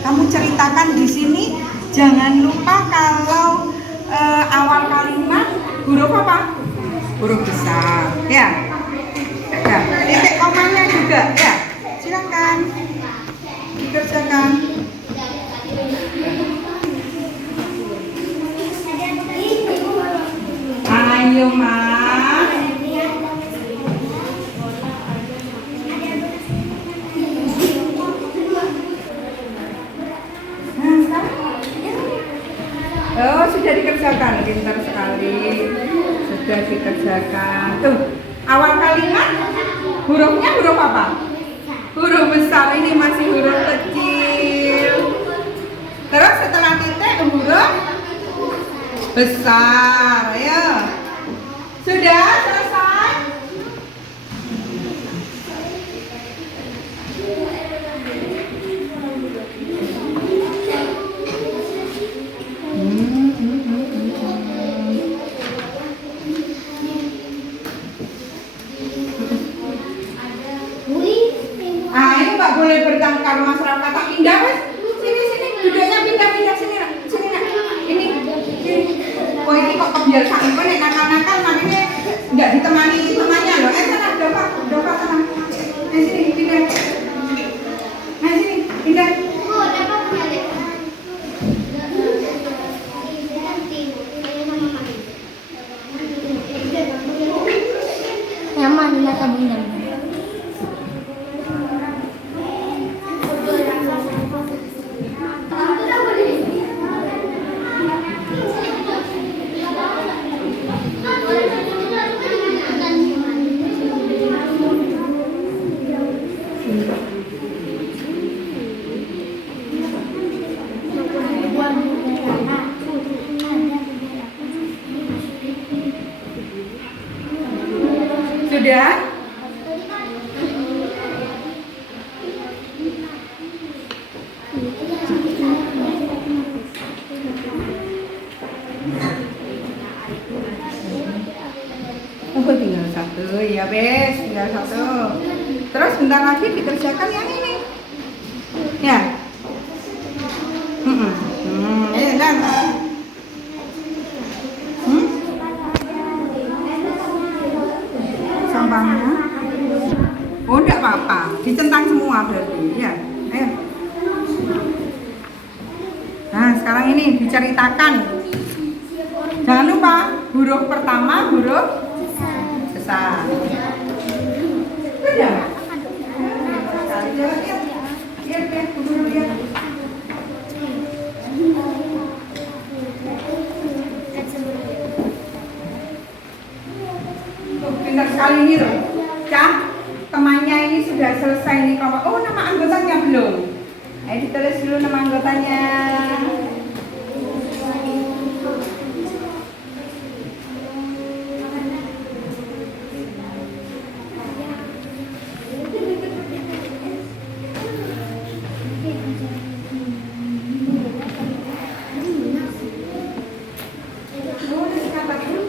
kamu ceritakan di sini. Jangan lupa kalau awal kalimat huruf apa? Huruf besar. Ya, ya. Titik komanya juga. Ya, silakan dikerjakan. Ayo Mas. Oh, sudah dikerjakan, pintar sekali. Sudah dikerjakan. Tuh, awal kalimat hurufnya huruf apa? Huruf besar, ini masih huruf kecil. Terus setelah titik huruf besar. Ayo. Sudah selesai? Ayo nggak boleh bertengkar masyarakat tak indah wes. Sini duduknya pindah sini nak. Sini nak. Ini. Oh ini kok kebiasaan kok nek nakal-nakal makanya nggak ditemani temannya loh. Sana Dova sana. Sini pindah. Sini pindah. Nyaman di mata bunda. Sudah? Oh tinggal satu ya bes, tinggal satu. Terus bentar lagi dikerjakan yang ini. Ya. Dan. Sampahnya. Oh enggak apa-apa, dicentang semua berarti. Ya. Ayo. Nah sekarang ini diceritakan. Jangan lupa huruf pertama huruf besar. Sudah. Lihat dulu lihat. Pintar sekali ini loh. Cak, temannya ini sudah selesai nih kawan. Oh nama anggotanya belum. Ayo ditulis dulu nama anggotanya.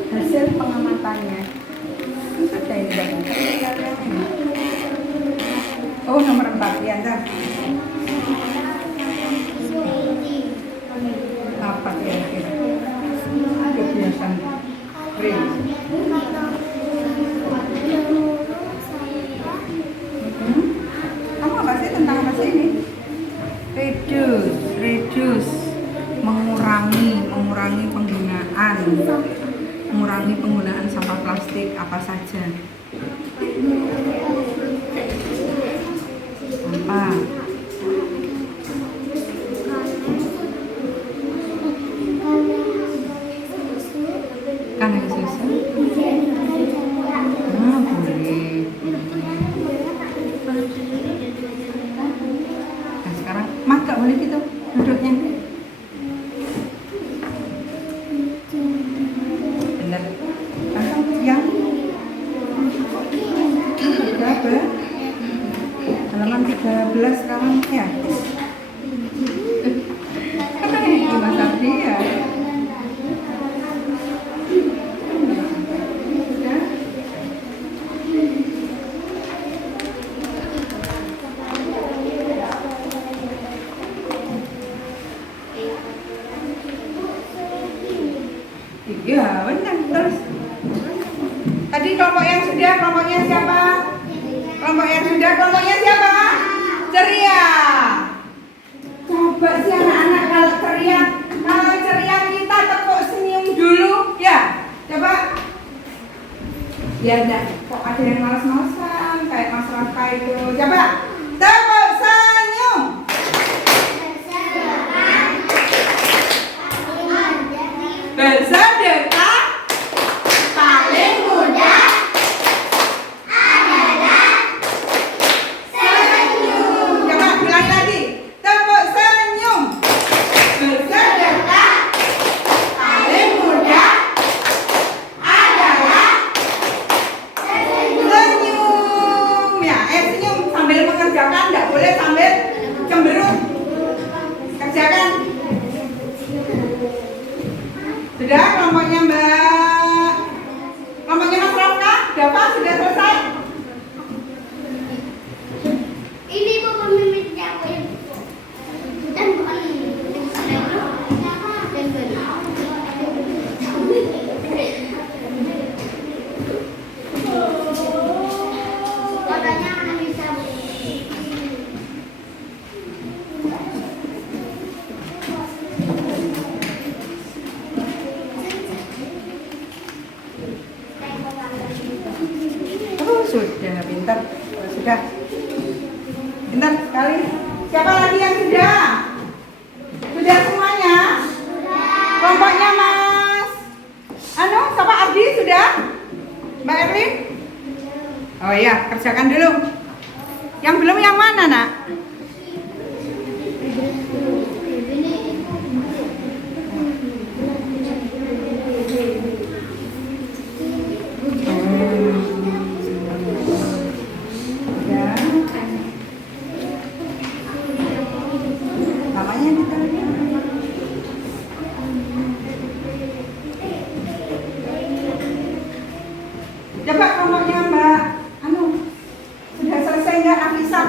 Hasil pengamatannya. Oh nomor 4 ya dah. Apa kira-kira? Kebiasaan. Kamu apa sih tentang apa sih ini? Reduce, mengurangi penggunaan sampah plastik apa saja. Apa? Kangen susu? Boleh. Nah sekarang, Mak gak boleh gitu duduknya. Bener. Yang berapa? Halaman 13 sekarang ya. Kan ini Mas Abdi ya. Iya, benar. Terus tadi kelompok yang sudah, kelompoknya siapa? Kelompoknya siapa? Ceria. Coba sih anak-anak kalau ceria kita tepuk senyum dulu ya. Coba. Ya enggak, kok ada yang malas-malasan kayak Mas Raka itu. Coba. Tepuk senyum. Bersedekah paling mudah adalah senyum. Coba bilang lagi. Tepuk senyum. Bersedekah paling mudah Dava sudah selesai? Ini bu pemimpinnya aku yang dan bukan katanya anak bisa Oh, sudah pintar. Sudah. Pintar sekali. Siapa lagi yang sudah? Sudah semuanya? Kelompoknya Mas. Siapa Ardi sudah? Mbak Erlin? Oh iya, kerjakan dulu. Yang belum yang mana, Nak? Ya. Namanya ditaruh. Coba kelompoknya Mbak sudah selesai nggak Nafisa?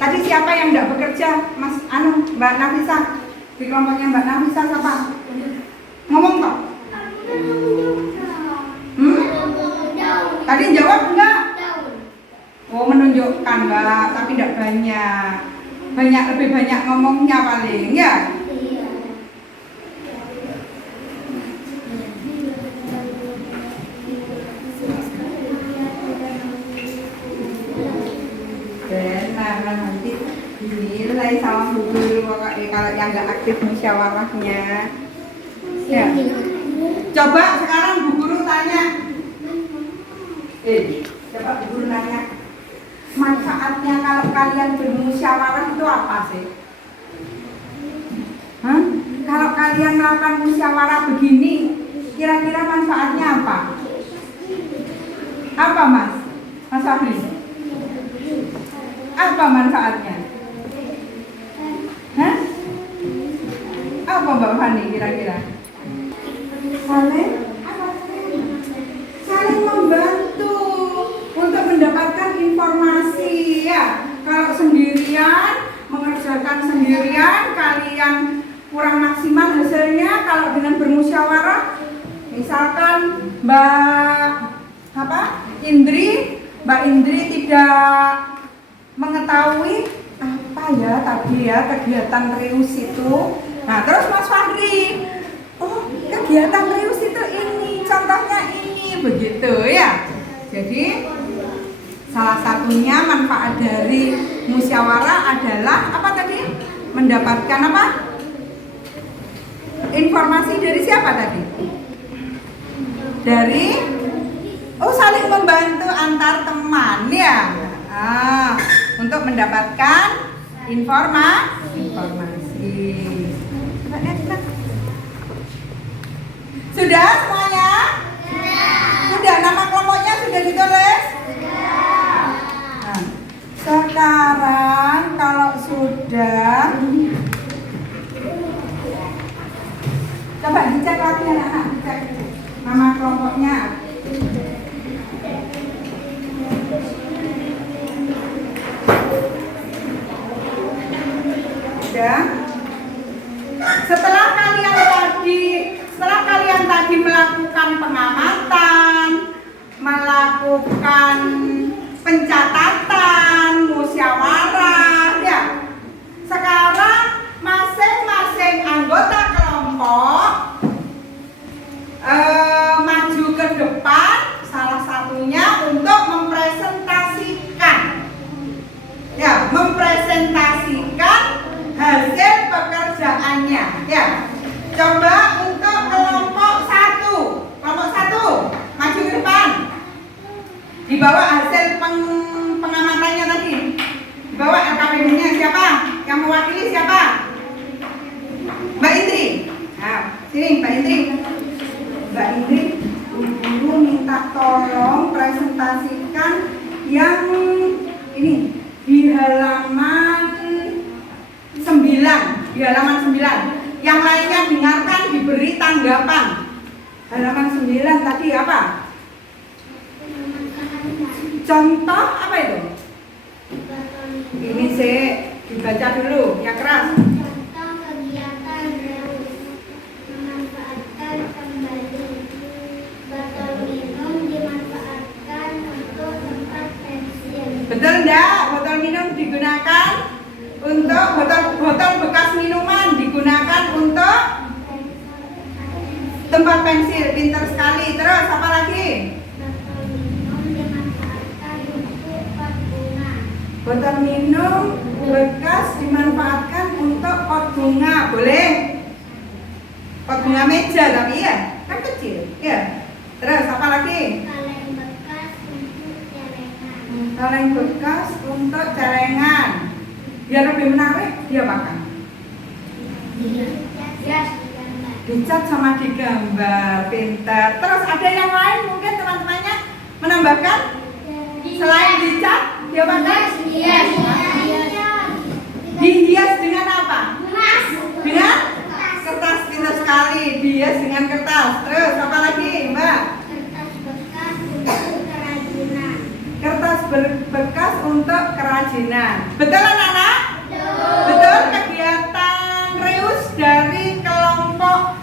Tadi siapa yang tidak bekerja? Mbak Nafisa. Di kelompoknya Mbak Nafisa siapa? Ngomong kok? Tadi jawab enggak? Oh, menunjukkan Mbak, tapi tidak banyak. Lebih banyak ngomongnya paling, ya? Benar, nanti dinilai sama Bu Guru kalau yang nggak aktif musyawarahnya. Ya. Coba sekarang Bu Guru tanya. Coba Bu Guru tanya. Manfaatnya kalau kalian bermusyawarah itu apa sih? Kalau kalian melakukan musyawarah begini, kira-kira manfaatnya apa? Apa Mas Fahri? Apa manfaatnya? Apa Mbak Fani kira-kira? Saling membantu untuk mendapatkan informasi ya. Kalau sendirian, mengerjakan sendirian, kalian kurang maksimal hasilnya. Kalau dengan bermusyawarah, misalkan Mbak Indri tidak mengetahui apa ya tadi ya kegiatan Reus itu. Nah, terus Mas Fahri, oh kegiatan Reus itu ini, contohnya ini, begitu ya. Jadi salah satunya manfaat dari musyawarah adalah apa tadi? Mendapatkan apa? Informasi dari siapa tadi? Dari saling membantu antar teman ya. Untuk mendapatkan informasi. Sudah semuanya? Sudah. Nama kelompoknya sudah ditulis? Nah, sekarang kalau sudah, coba dicek lagi anak-anak, dicek nama kelompoknya. Setelah kalian tadi melakukan pengamatan, melakukan pencatatan, musyawarah, ya. Sekarang masing-masing anggota kelompok maju ke depan, salah satunya untuk mempresentasikan hasil pekerjaannya, ya. Coba untuk kelompok satu maju ke depan, dibawa hasil pengamatannya tadi, dibawa LKPD-nya siapa? Yang mewakili siapa? Mbak Indri. Nah, sini Mbak Indri. Mbak Indri, Guru minta tolong presentasikan yang ini di halaman 9. Yang lainnya dengarkan, diberi tanggapan. Halaman halaman 9 tadi apa? Contoh apa itu? Ini sih dibaca dulu, yang keras. Contoh kegiatan memanfaatkan kembali. Botol minum dimanfaatkan untuk tempat pensil. Betul enggak? Botol minum digunakan untuk botol bekas minuman digunakan untuk tempat pensil. Pintar sekali. Terus apa lagi? Botol minum dimanfaatkan untuk pot bunga. Botol minum bekas dimanfaatkan untuk pot bunga. Boleh? Pot bunga meja tapi ya, kan kecil. Ya. Terus apa lagi? Kaleng bekas untuk celengan. Kaleng bekas untuk celengan. Biar lebih menarik, dia makan. Dicat sama digambar, pintar. Terus ada yang lain mungkin teman-temannya menambahkan? Selain dicat, dia makan? Dihias dengan apa? Dengan kertas. Pintar sekali, dihias dengan kertas. Terus apa lagi, Mbak? Kertas bekas untuk kerajinan. Kertas bekas untuk kerajinan. Betul anak-anak? Betul. Kegiatan Reus dari kelompok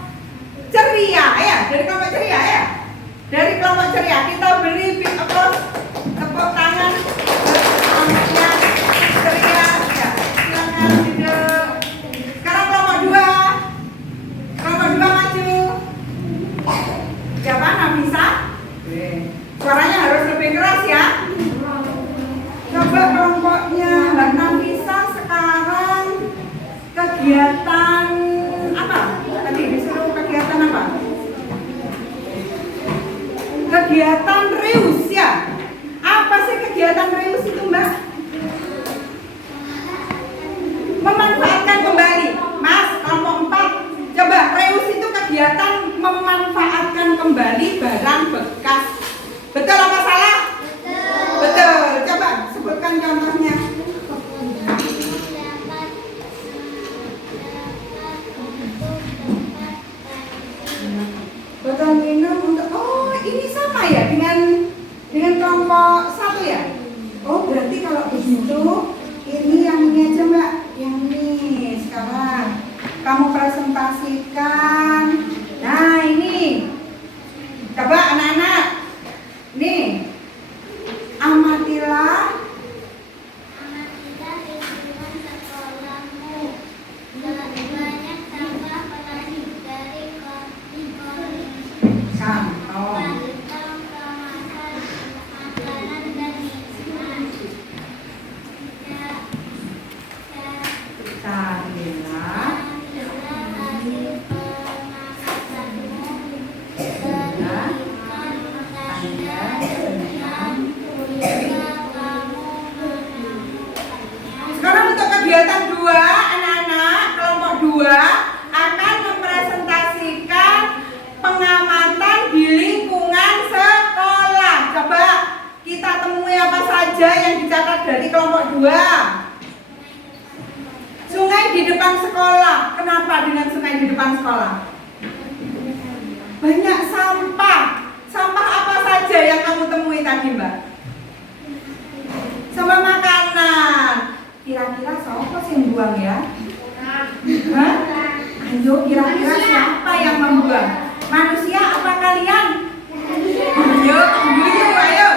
ceria ya, dari kelompok ceria ya. Dari kelompok ceria kita beri big applause, tepuk tangan kelompoknya ceria ya. Silakan duduk. Sekarang kelompok 2. Kelompok 2 maju. Siapa? Nafisa? Suaranya harus lebih keras ya. Coba kelompoknya Mbak Nafisa sekarang kegiatan apa? Tadi disuruh kegiatan apa? Kegiatan Reus ya. Apa sih kegiatan Reus itu, Mbak? Memanfaatkan kembali. Mas, kelompok 4. Coba Reus itu kegiatan memanfaatkan kembali barang bekas. Betul apa salah? Betul. Coba sebutkan contohnya. Botol minum untuk ini sama ya dengan kelompok 1 ya? Oh, berarti kalau begitu ini yang ini aja, Mbak. Yang ini sekarang kamu presentasikan. Nah, ini. Coba anak-anak. Nih. Amatilah lingkungan sekolahmu. Banyak sampah plastik dari kantong. kantong kemasan makanan dan minuman. Carilah Hasil pemangkasanmu. Berikan tanda yang bisa kamu menemukannya. Sekarang untuk kegiatan 2, anak-anak kelompok 2 akan mempresentasikan pengamatan di lingkungan sekolah. Coba kita temui apa saja yang dicatat dari kelompok 2. Sungai di depan sekolah. Kenapa dengan sungai di depan sekolah? Banyak sampah. Sampah apa saja yang kamu temui tadi, Mbak? Sampah makanan. Kira-kira siapa sih yang buang ya? Hah? Ayo, kira-kira siapa yang membuang? Manusia apa kalian? Ayo, ayo.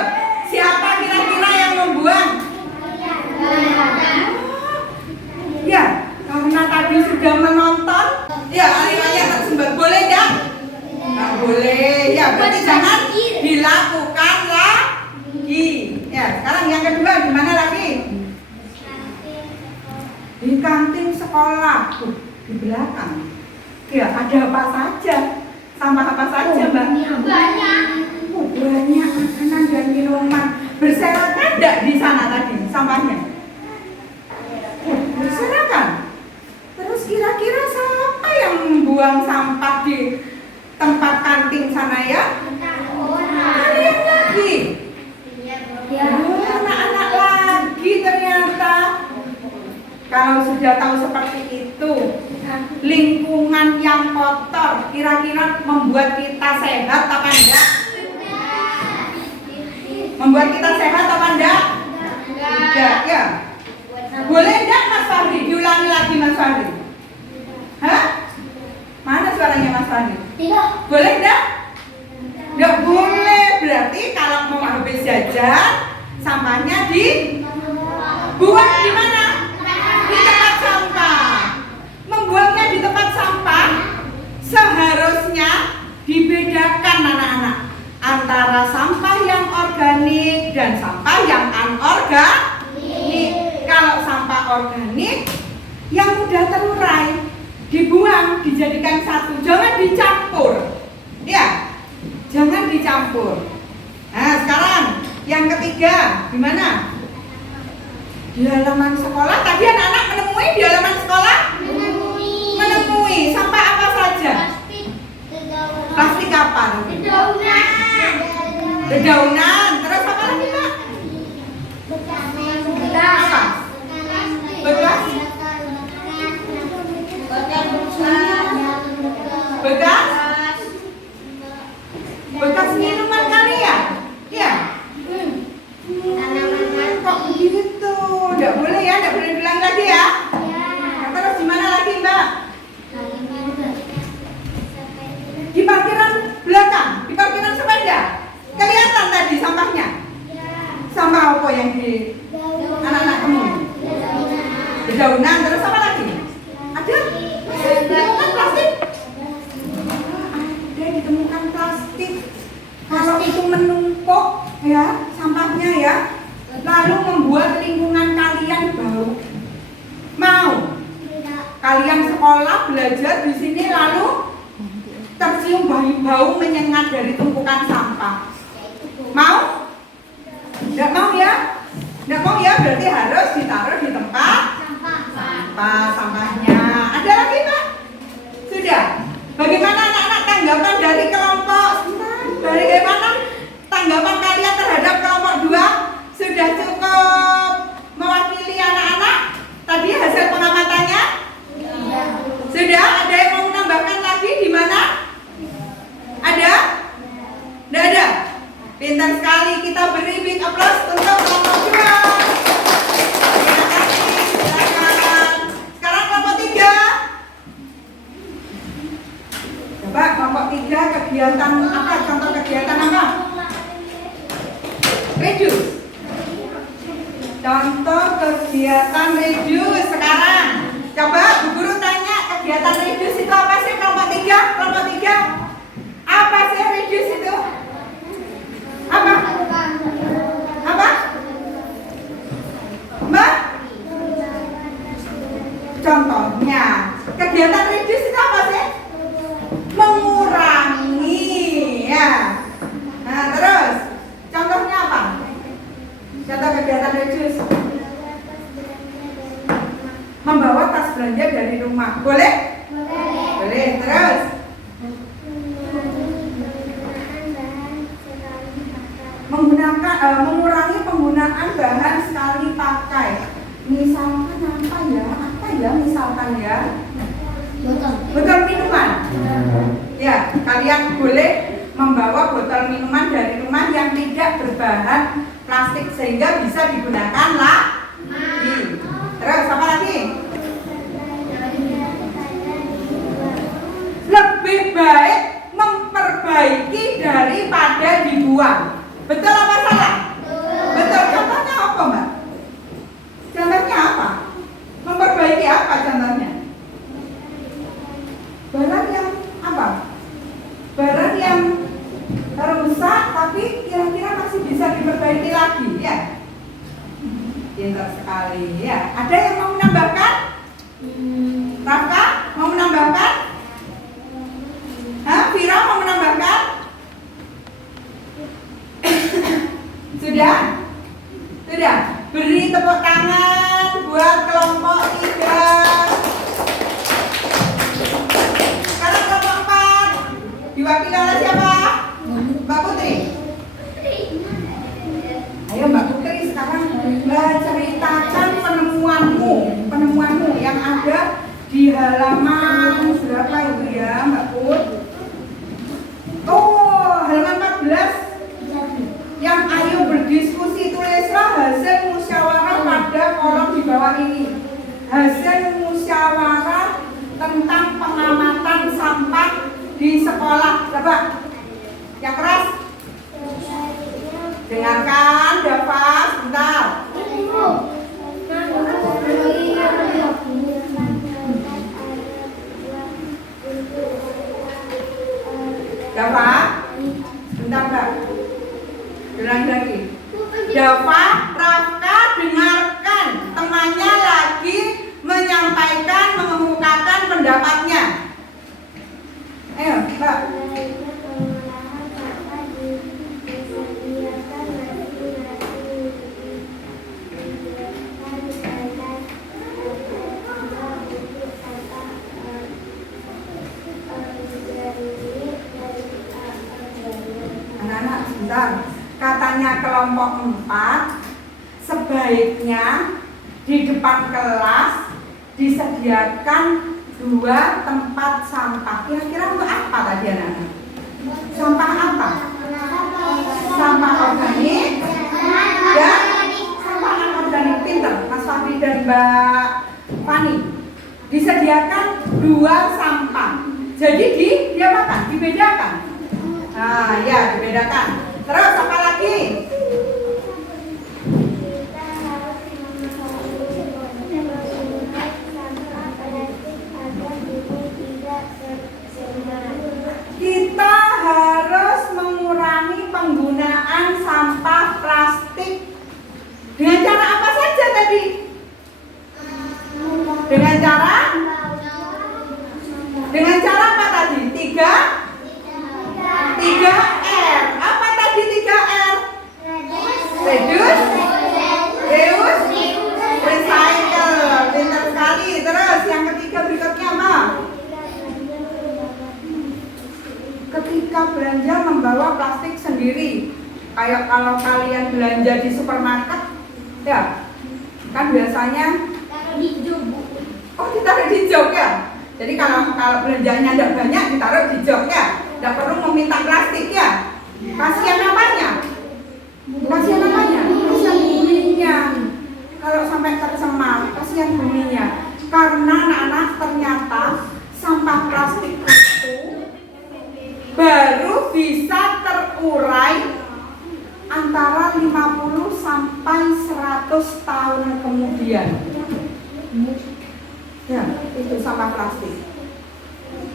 Siapa kira-kira yang membuang? Ya, karena tadi sudah menonton. Ya, ayo tersumbat. Boleh enggak? Nggak boleh. Ya, berarti jangan dilakukan lagi. Ya, sekarang yang kedua di mana lagi? Di kantin sekolah. Tuh, di belakang. Ya, ada apa saja? Sampah apa saja, Mbak? Banyak. Banyak makanan dan minuman. Berserakan enggak di sana tadi sampahnya? Berserakan. Terus kira-kira siapa yang membuang sampah di tempat kantin sana ya? Kalian lagi? Anak-anak lagi ternyata. Kalau sudah tahu seperti itu, lingkungan yang kotor kira-kira membuat kita sehat apa enggak? Membuat kita sehat apa enggak? Enggak, ya. Boleh enggak Mas Fahri? Diulangi lagi Mas Fahri. Hah? Mana suaranya Mas Fahri? Tidak. Boleh enggak? Enggak boleh. Berarti kalau mau habis jajan, sampahnya dibuang di mana? Di tempat sampah. Membuangnya di tempat sampah seharusnya dibedakan anak-anak antara sampah yang organik dan sampah yang anorganik. Kalau sampah organik yang mudah terurai dibuang, dijadikan satu, jangan dicampur. Ya, jangan dicampur. Nah, sekarang yang ketiga, gimana? Di halaman sekolah, tadi anak-anak menemui di halaman sekolah? Menemui sampah apa saja? Plastik apa? Dedaunan. Terus apa lagi, Pak? Apa? Bekas? Bekas? Bekas minuman kali ya? Iya. Kok begitu? Nggak boleh ya, nggak boleh bilang lagi ya. Terus gimana lagi, Mbak? Di parkiran belakang, di parkiran sepeda. Kelihatan tadi sampahnya? Sampah apa yang di anak-anak temui? Dedaunan, terus apa lagi? Ada? Ditemukan plastik? Ada ditemukan plastik. Kalau itu menumpuk ya sampahnya ya, lalu membuat lingkungan kalian bau. Mau? Kalian sekolah belajar di sini lalu tercium bau menyengat dari tumpukan sampah. Mau? Nggak mau ya? Nggak mau ya, berarti harus ditaruh di tempat sampahnya. Ada lagi Pak? Sudah. Bagaimana anak-anak tanggapan dari kelompok? Bagaimana tanggapan kalian terhadap kelompok 2? Sudah cukup mewakili anak-anak? Tadi hasil pengamatannya? Sudah? Ada yang mau menambahkan lagi di mana? Ada? Tidak ada? Pintar sekali, kita beri big applause untuk kelompok 2. Terima kasih, silakan. Sekarang kelompok 3. Coba kelompok 3 kegiatan apa? Contoh kegiatan apa? Reduce. Contoh kegiatan reduce sekarang. Coba Bu Guru tanya, kegiatan reduce itu apa sih kelompok 3? Kelompok 3. Apa sih reduce itu? Apa? Apa? Mbak? Contohnya, kegiatan reduce itu apa sih? Mengurangi ya. Nah terus, contohnya apa? Contoh kegiatan reduce. Membawa tas belanja dari rumah. Boleh? Boleh. Terus? Mengurangi penggunaan bahan sekali pakai. Misalkan apa ya? Apa ya misalkan ya? Botol minuman. Ya, kalian boleh membawa botol minuman dari rumah yang tidak berbahan plastik sehingga bisa digunakan lagi. Terus apa lagi? Lebih baik memperbaiki daripada dibuang. Betul apa salah? Betul. Contohnya apa, Mbak? Contohnya apa? Memperbaiki apa contohnya? Barang yang apa? Barang yang rusak tapi kira-kira masih bisa diperbaiki lagi, ya? Pintar sekali, ya. Ada yang mau menambahkan? Rafka mau menambahkan? Hah? Vira mau menambahkan? Sudah? Sudah? Beri tepuk tangan buat kelompok 3. Sekarang kelompok 4 diwakili oleh siapa? Mbak Putri. Ayo Mbak Putri sekarang ceritakan penemuanmu yang ada di halaman berapa itu ya Mbak Put? ini hasil musyawarah tentang pengamatan sampah di sekolah. Coba yang keras. Dengarkan, Dava, sebentar. Dava, sebentar Mbak. Ulangi lagi. Dava, Rafka, dengarkan. Temannya lagi menyampaikan, mengemukakan pendapatnya. Ayo, Mbak. Anak-anak, sebentar. Katanya kelompok 4 sebaiknya di depan kelas disediakan 2 tempat sampah. Kira-kira untuk apa tadi anak-anak? Sampah apa? Sampah organik dan sampah anorganik. Pinter Mas Fahri dan Mbak Fani. Disediakan 2 sampah. Jadi diapakan? Dibedakan. Nah, ya dibedakan. Terus apa lagi? Kita harus mengurangi penggunaan sampah plastik. Dengan cara apa saja tadi? Dengan cara apa tadi? 3R. Apa tadi 3R? Reduce, reuse, recycle. Pintar sekali. Terus yang ketiga berikutnya apa? Ketika belanja membawa plastik sendiri. Kayak kalau kalian belanja di supermarket, ya kan biasanya ditaruh di jok ya. Jadi kalau belanjanya tidak banyak ditaruh di jok ya. Tidak perlu meminta plastik ya. Kasihan apanya? Kasihan apanya? Kasihan buminya. Kalau sampai tercemar, kasihan buminya. Karena anak-anak ternyata sampah plastik itu baru bisa terurai antara 50 sampai 100 tahun kemudian. Ya, itu sampah plastik.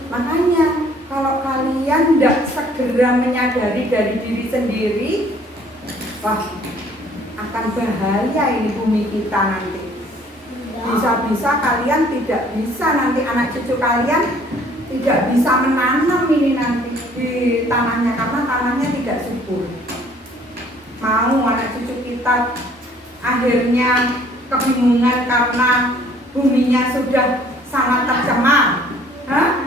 Makanya kalau kalian tidak segera menyadari dari diri sendiri, wah, akan bahaya ini bumi kita nanti. Bisa-bisa kalian tidak bisa, nanti anak cucu kalian tidak bisa menanam ini nanti di tanahnya karena tanahnya tidak subur. Mau anak cucu kita akhirnya kebingungan karena buminya sudah sangat tercemar. Hah?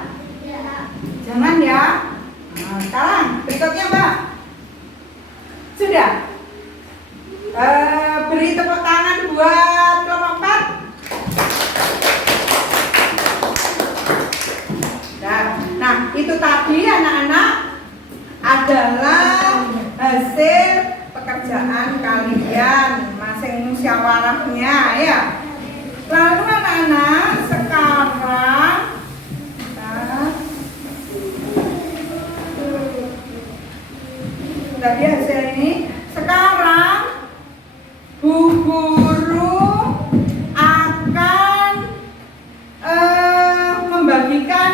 Jangan ya. Nah, sekarang berikutnya Mbak. Sudah. Beri tepuk tangan buat kelompok 4. Nah, itu tadi anak-anak adalah hasil pekerjaan kalian, masing musyawarahnya ya. Lalu anak-anak sekarang tadi hasil ini. Sekarang Bu Guru akan membagikan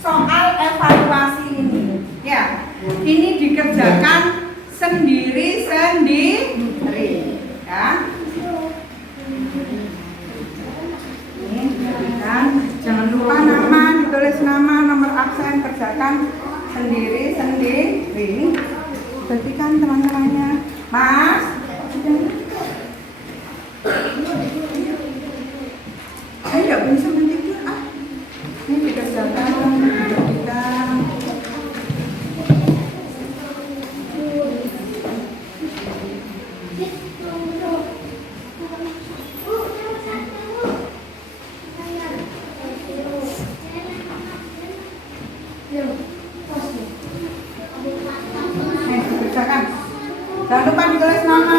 soal evaluasi ini. Ya, ini dikerjakan sendiri-sendiri. Ya. Ini dikerjakan. Jangan lupa nama, ditulis nama, nomor absen, kerjakan sendiri-sendiri. Berikan teman-temannya, Mas. Saya tidak bisa mentikur. Ini dikerjakan, diberikan. Jangan lupa ditulis nama.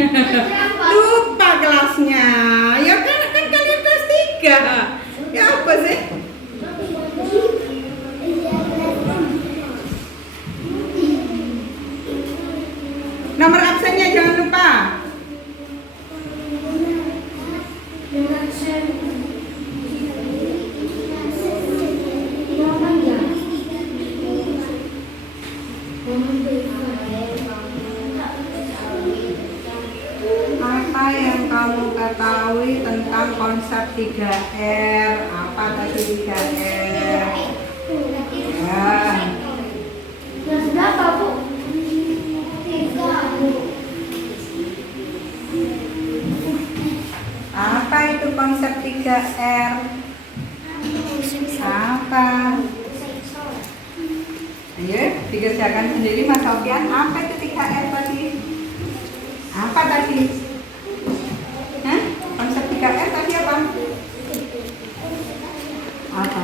Lupa kelasnya. Ya kan kalian kelas 3. Ya apa sih? Nomor absennya jangan lupa. Apa yang kamu ketahui tentang konsep 3R? Apa tadi 3R? Ya. Kelas berapa, Bu? 3. Apa itu konsep 3R? Apa? Ayo dikerjakan sendiri Mas Sofian. Apa itu 3R tadi? Apa tadi? Hah? Konsep 3R tadi apa? Apa?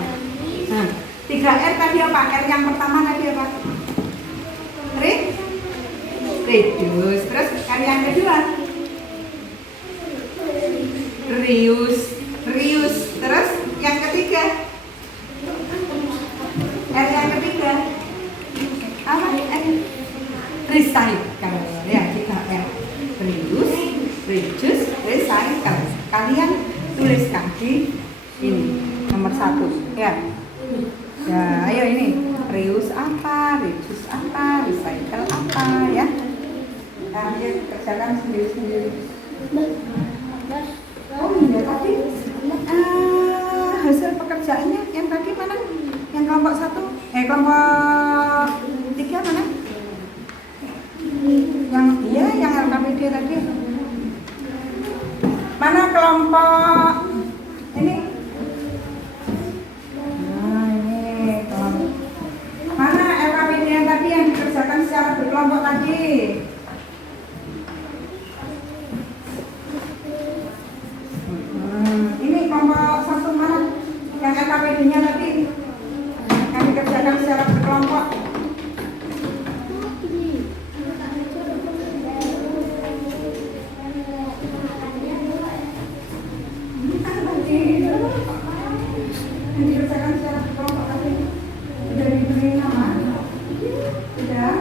3R tadi apa? R yang pertama tadi apa? Reduce. Terus R yang kedua? Reuse. Terus yang ketiga? R yang ketiga? Apa? Recycle. Ya, 3R. Reuse, reduce, recycle. Kalian tuliskan di ini nomor 1 ya. Ya, ayo ini reuse apa, reduce apa, recycle apa ya. Nah, ayo kerjakan sendiri-sendiri. Oh iya tadi hasil pekerjaannya yang tadi mana? Yang kelompok 1? Kelompok 3 mana? Yang LKPD tadi. Mana kelompok ini? Nah, ini kelompok. Mana LKPD yang tadi yang dikerjakan secara berkelompok tadi? Ini kelompok 1 mana? Yang LKPD-nya tadi yang dikerjakan secara berkelompok. Dikerjakan secara berkelompok tadi sudah diberi nama, sudah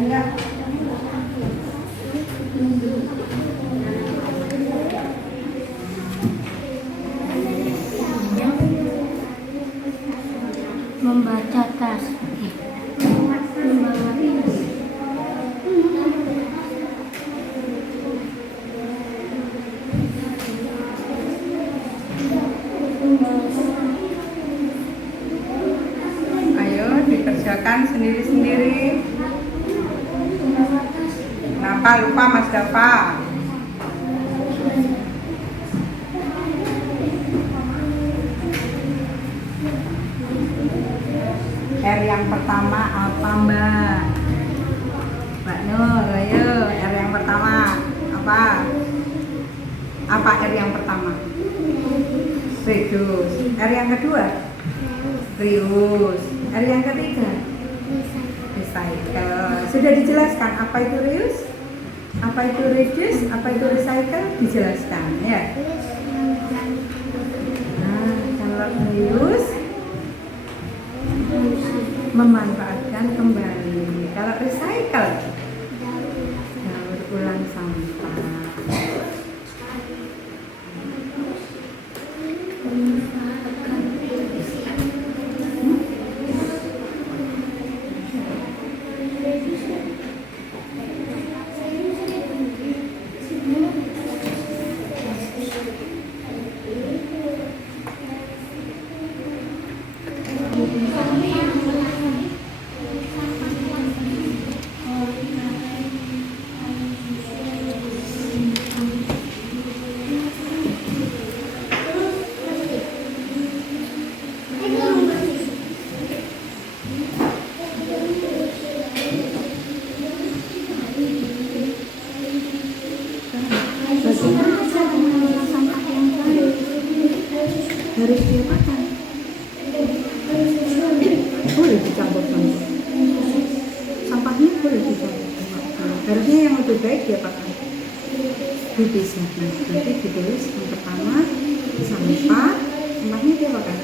enggak. Membaca tas. Ayo dikerjakan sendiri-sendiri. Kenapa lupa Mas Dafa? R yang pertama apa Mbak? Mbak Nur, ayo R yang pertama apa? Apa R yang pertama? Reduce. R yang kedua? Reuse. R yang ketiga? Recycle. Sudah dijelaskan apa itu reuse? Apa itu reduce? Apa itu recycle? Dijelaskan ya. Nah, kalau reuse memanfaatkan kembali. Kalau recycle daur ulang sampah. Harus diapakan? Boleh dicampur sampahnya, boleh dicampur. lebih baik diapakan? Dipisah. Nah, nanti ditulis yang pertama sampahnya diapakan?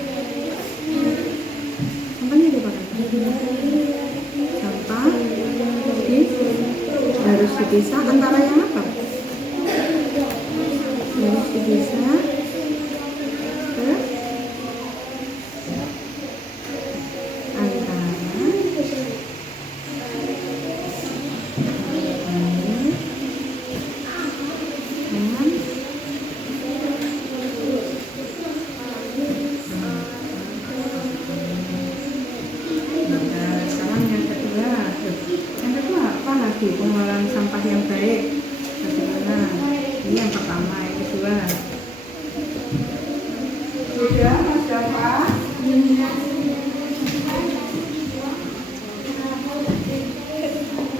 Sampahnya diapakan? Sampah harus dipisah antara yang apa? Harus dipisah ke antara pengolahan sampah yang baik. Bagaimana? Ini yang pertama, yang kedua. Sudah, Mas Dava?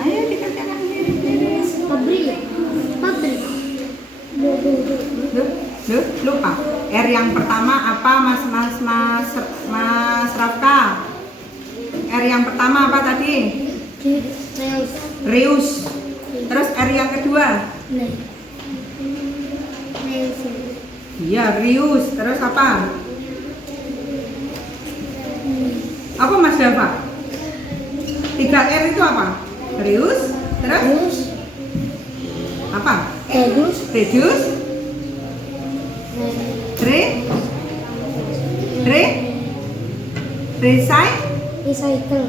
Ayo dikerjakan sendiri-sendiri. Pabrik. Lupa. R yang pertama apa, Mas Rafka? R yang pertama apa tadi? Reus. Terus R yang kedua? Iya, reus. Terus apa? Apa Mas Dava? 3R itu apa? Reus. Terus? Apa? Reduce. Recycle.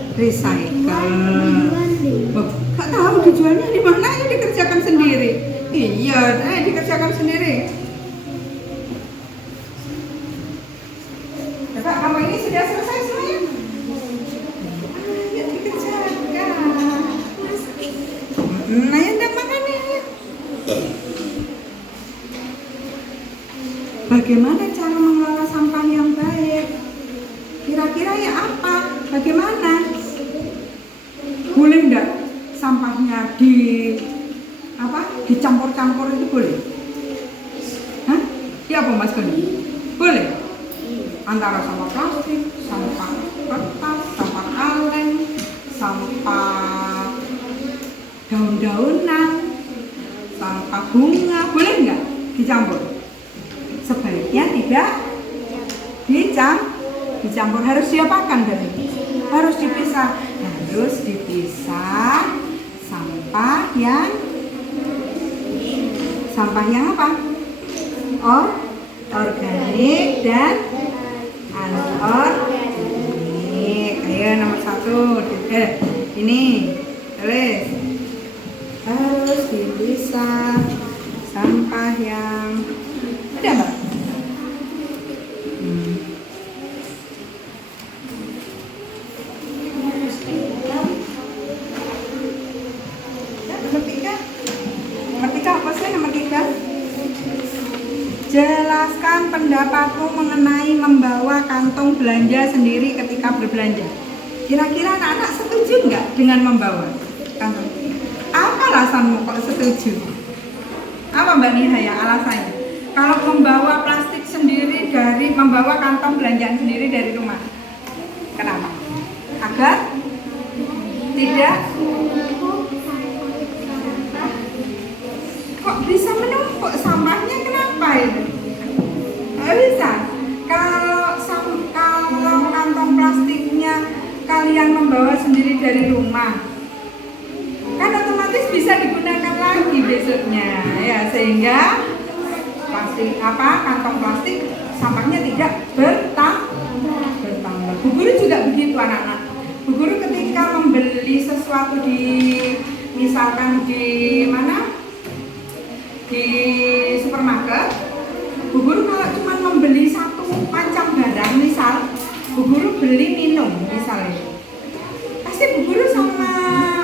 Gak tahu dijualnya di mana, ya dikerjakan sendiri. Iya, dikerjakan sendiri. Kakak, kamu ini sudah selesai semuanya? Ayo dikerjakan. Ayo ndak makan ya. Bagaimana cara mengelola sampah yang baik? Kira-kira ya apa? Bagaimana? Boleh enggak sampahnya dicampur-campur itu boleh? Hah? Iya apa Mas Goni? Boleh? Antara sampah plastik, sampah kertas, sampah kaleng, sampah daun-daunan, sampah bunga, boleh enggak dicampur? Sebaiknya tidak dicampur, harus diapakan dari? Harus dipisah sampah yang apa? Organik dan anorganik. Ayo nomor 1 ini tulis, harus dipisah sampah yang ada Mbak? Jelaskan pendapatmu mengenai membawa kantong belanja sendiri ketika berbelanja. Kira-kira anak-anak setuju nggak dengan membawa kantong? Apa alasanmu kok setuju? Apa Mbak Nihaya alasannya? Kalau membawa plastik sendiri membawa kantong belanjaan sendiri dari rumah, kenapa? Agar tidak kok bisa menumpuk sampahnya, kenapa itu? Nggak bisa. Kalau kantong plastiknya kalian membawa sendiri dari rumah, kan otomatis bisa digunakan lagi besoknya, ya, sehingga kantong plastik sampahnya tidak bertambah. Bu Guru juga begitu anak-anak. Bu Guru ketika membeli sesuatu misalkan di mana? Di supermarket, Bu Guru kalau cuma membeli satu macam barang, misal Bu Guru beli minum misalnya, pasti Bu Guru sama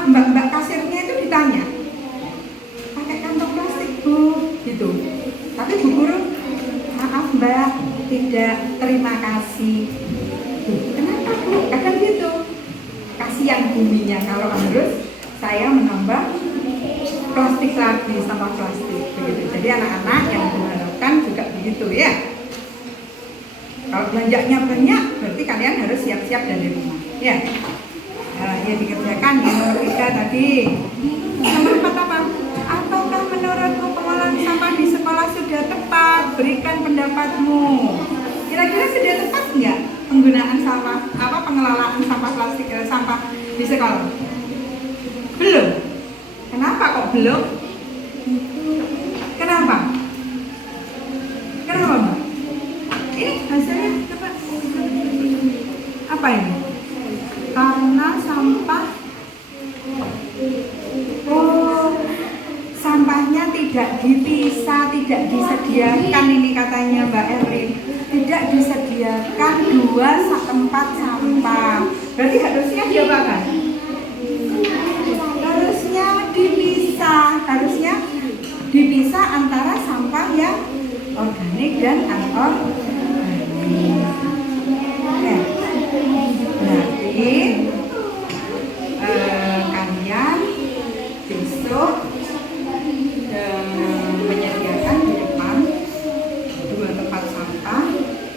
mbak kasirnya itu ditanya, pakai kantong plastik Bu, gitu. Tapi Bu Guru, maaf Mbak, tidak, terima kasih. Kenapa Bu? Kadang gitu, kasihan buminya kalau harus saya menambah plastik lagi, sampah plastik begitu. Jadi anak-anak yang diharapkan juga begitu ya. Kalau belanjanya banyak, berarti kalian harus siap-siap dari rumah ya. Ya dikerjakan yang nomor 3 tadi. Nomor 4 apa? pendapatmu? Kira-kira sudah tepat nggak penggunaan sampah, pengelolaan sampah plastik, sampah di sekolah? Belum. Kenapa kok belum? Kenapa? Kenapa, Mbak? Ini hasilnya coba. Apa ini? Karena sampah, sampahnya tidak dipisah, tidak disediakan, ini katanya Mbak Erin. Tidak disediakan 2 tempat sampah. Berarti harusnya diapakan? Harusnya dipisah antara sampah yang organik dan anorganik. Berarti kalian besok menyediakan di depan 2 tempat sampah,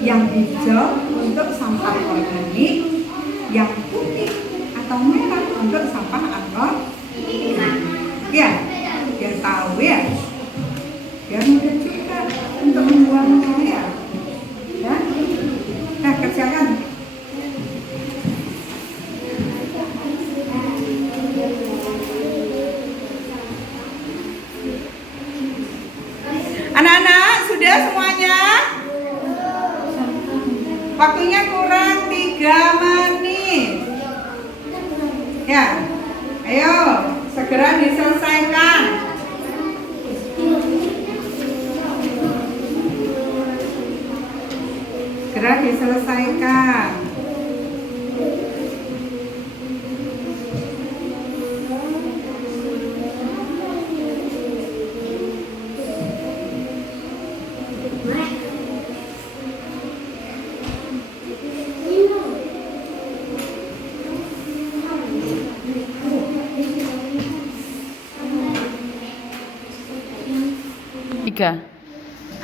yang hijau untuk sampah organik, yang putih atau merah untuk sampah anorganik. Ya, biar tahu ya, biar mudah juga untuk membuangnya ya. Ya, nah kerjakan. Anak-anak, sudah semuanya? Waktunya kurang 3 menit. Ya, ayo segera diselesaikan. Segera diselesaikan.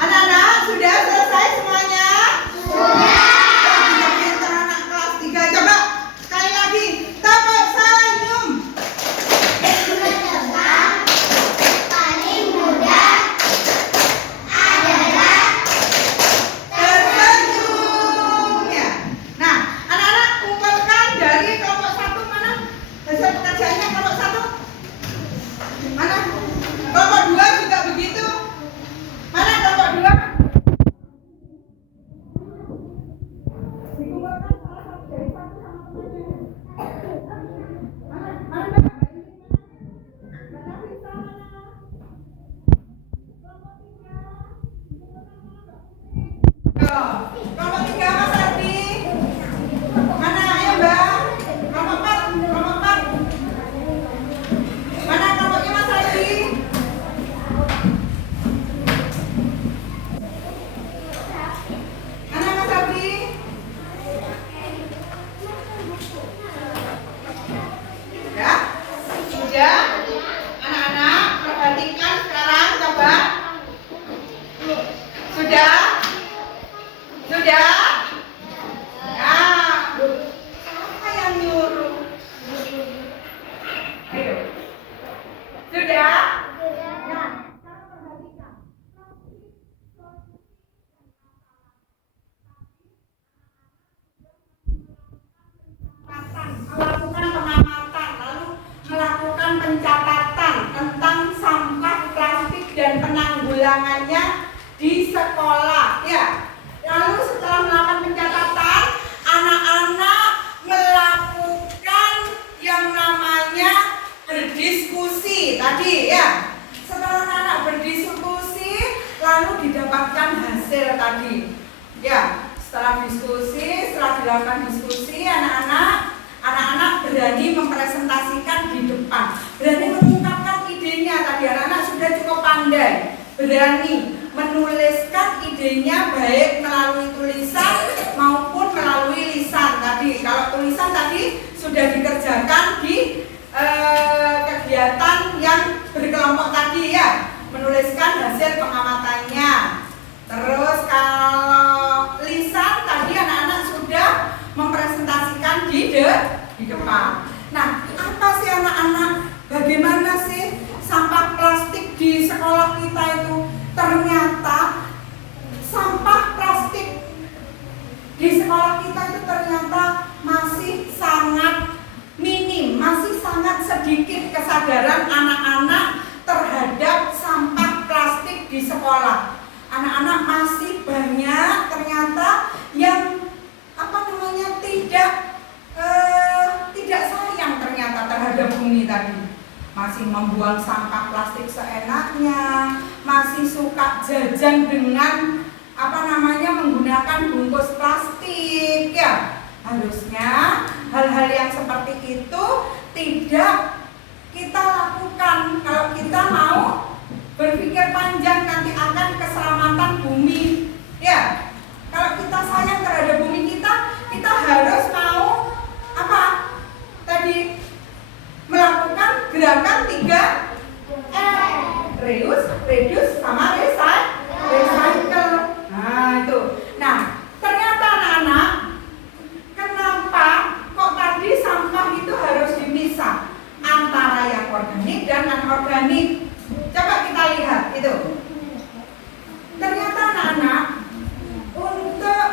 Anak-anak, sudah selesai semuanya? Sudah. Pintar anak kelas 3. Coba sekali lagi, tepuk senyum. Paling mudah adalah Tersenyum ya. Nah, anak-anak kumpulkan dari kelompok 1 mana? Hasil pekerjaannya kelompok 1? Mana? Kelompok 2 juga begitu. Mana kelompok 2? Dikumpulkan salah satu dari 1 sama temannya. Mana? Mana? Mana bisa mana? Kelompok 3. Kelompok 3 Mas Ardi. Mana? Ayo Mbak. Kelompok 4. Kelompok 4. Mana kelompoknya Mas Ardi? Mana Mas Ardi? Ya? Sudah? Anak-anak, perhatikan sekarang coba. Sudah? Sudah? Ya. Siapa yang nyuruh? Ayo. Sudah? Ya. Sekarang perhatikan. Melakukan pengamatan, lalu melakukan pencatatan tentang sampah plastik dan penanggulangannya di sekolah ya. Lalu setelah melakukan pencatatan, anak-anak melakukan yang namanya berdiskusi tadi ya. Setelah anak-anak berdiskusi, lalu didapatkan hasil tadi ya. Setelah dilakukan diskusi, anak-anak berani mempresentasikan di depan, berani mengungkapkan idenya. Tadi anak-anak sudah cukup pandai, berani menuliskan idenya baik melalui tulisan maupun melalui lisan. Tadi kalau tulisan tadi sudah dikerjakan di kegiatan yang berkelompok tadi ya, menuliskan hasil pengamatannya. Terus kalau lisan tadi anak-anak sudah mempresentasikan di depan. Nah, apa sih anak-anak? Bagaimana sih sampah plastik di sekolah kita itu? Ternyata sampah kesadaran anak-anak terhadap sampah plastik di sekolah. Anak-anak masih banyak ternyata yang tidak sayang ternyata terhadap bumi tadi. Masih membuang sampah plastik seenaknya, masih suka jajan dengan menggunakan bungkus plastik ya. Harusnya hal-hal yang seperti itu tidak kita lakukan kalau kita mau berpikir panjang nanti akan keselamatan bumi ya. Kalau kita sayang terhadap bumi kita harus mau melakukan gerakan 3R, reduce sama recycle. Nah itu. Nah ternyata anak-anak, kenapa kok tadi sampah itu harus dipisah antara yang organik dan anorganik? Coba kita lihat itu. Ternyata anak-anak untuk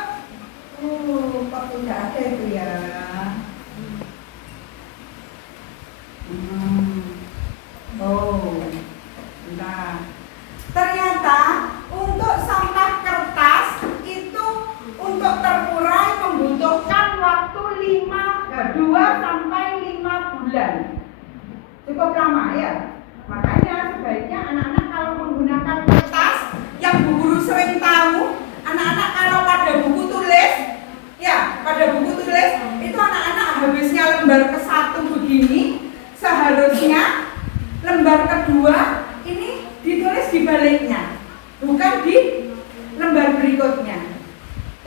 kok tidak ada itu ya. Nah, ternyata untuk sampah kertas itu untuk terurai membutuhkan waktu 2 sampai 5 bulan. Cukup lama ya. Makanya sebaiknya anak-anak kalau menggunakan kertas yang Bu Guru sering tahu, anak-anak kalau pada buku tulis, ya pada buku tulis itu anak-anak habisnya lembar ke-1 begini, seharusnya lembar kedua ini ditulis di baliknya, bukan di lembar berikutnya.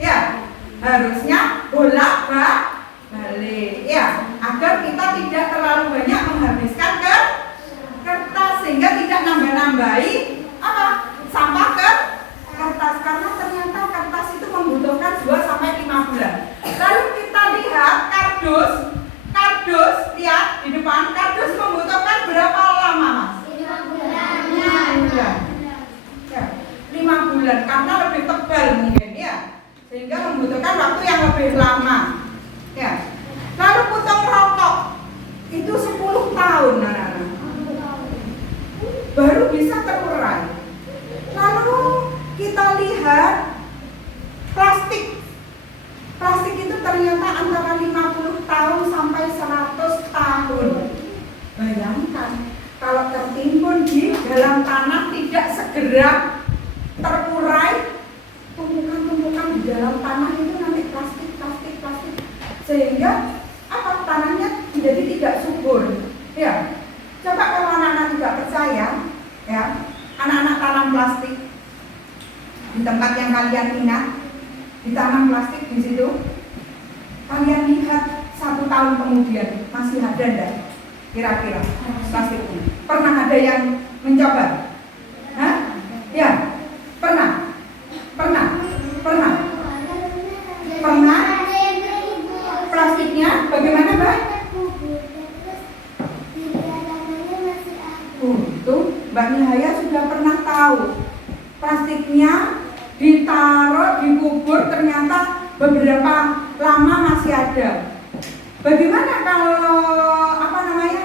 Ya, harusnya bolak-balik ya, agar kita tidak terlalu banyak menghabiskan kertas sehingga tidak nambah-nambahi sampah kertas, karena ternyata kertas itu membutuhkan 2 sampai 5 bulan. Lalu kita lihat kardus, lihat di depan, kardus membutuhkan berapa lama, Mas? 5 bulan. 5 bulan. Ya, 5 bulan karena lebih tebal mungkin ya, sehingga membutuhkan waktu yang lebih lama. Ya. Lalu putung rokok itu 10 tahun anak-anak. Baru bisa terurai. Lalu kita lihat plastik itu ternyata antara 50 tahun sampai 100 tahun. Bayangkan kalau tertimbun di dalam tanah tidak segera terurai, tumpukan-tumpukan di dalam tanah itu nanti plastik, sehingga tanahnya menjadi tidak subur. Ya, coba kalau anak-anak tidak percaya, ya, anak-anak tanam plastik di tempat yang kalian ingat, ditanam plastik di situ. Kalian lihat 1 tahun kemudian masih ada enggak kira-kira plastiknya? Pernah ada yang mencoba? Hah? Ya, pernah. Plastiknya bagaimana, Mbak? Tuh, Mbak Nihaya sudah pernah tahu. Plastiknya ditaruh, dikubur, ternyata beberapa lama masih ada. Bagaimana kalau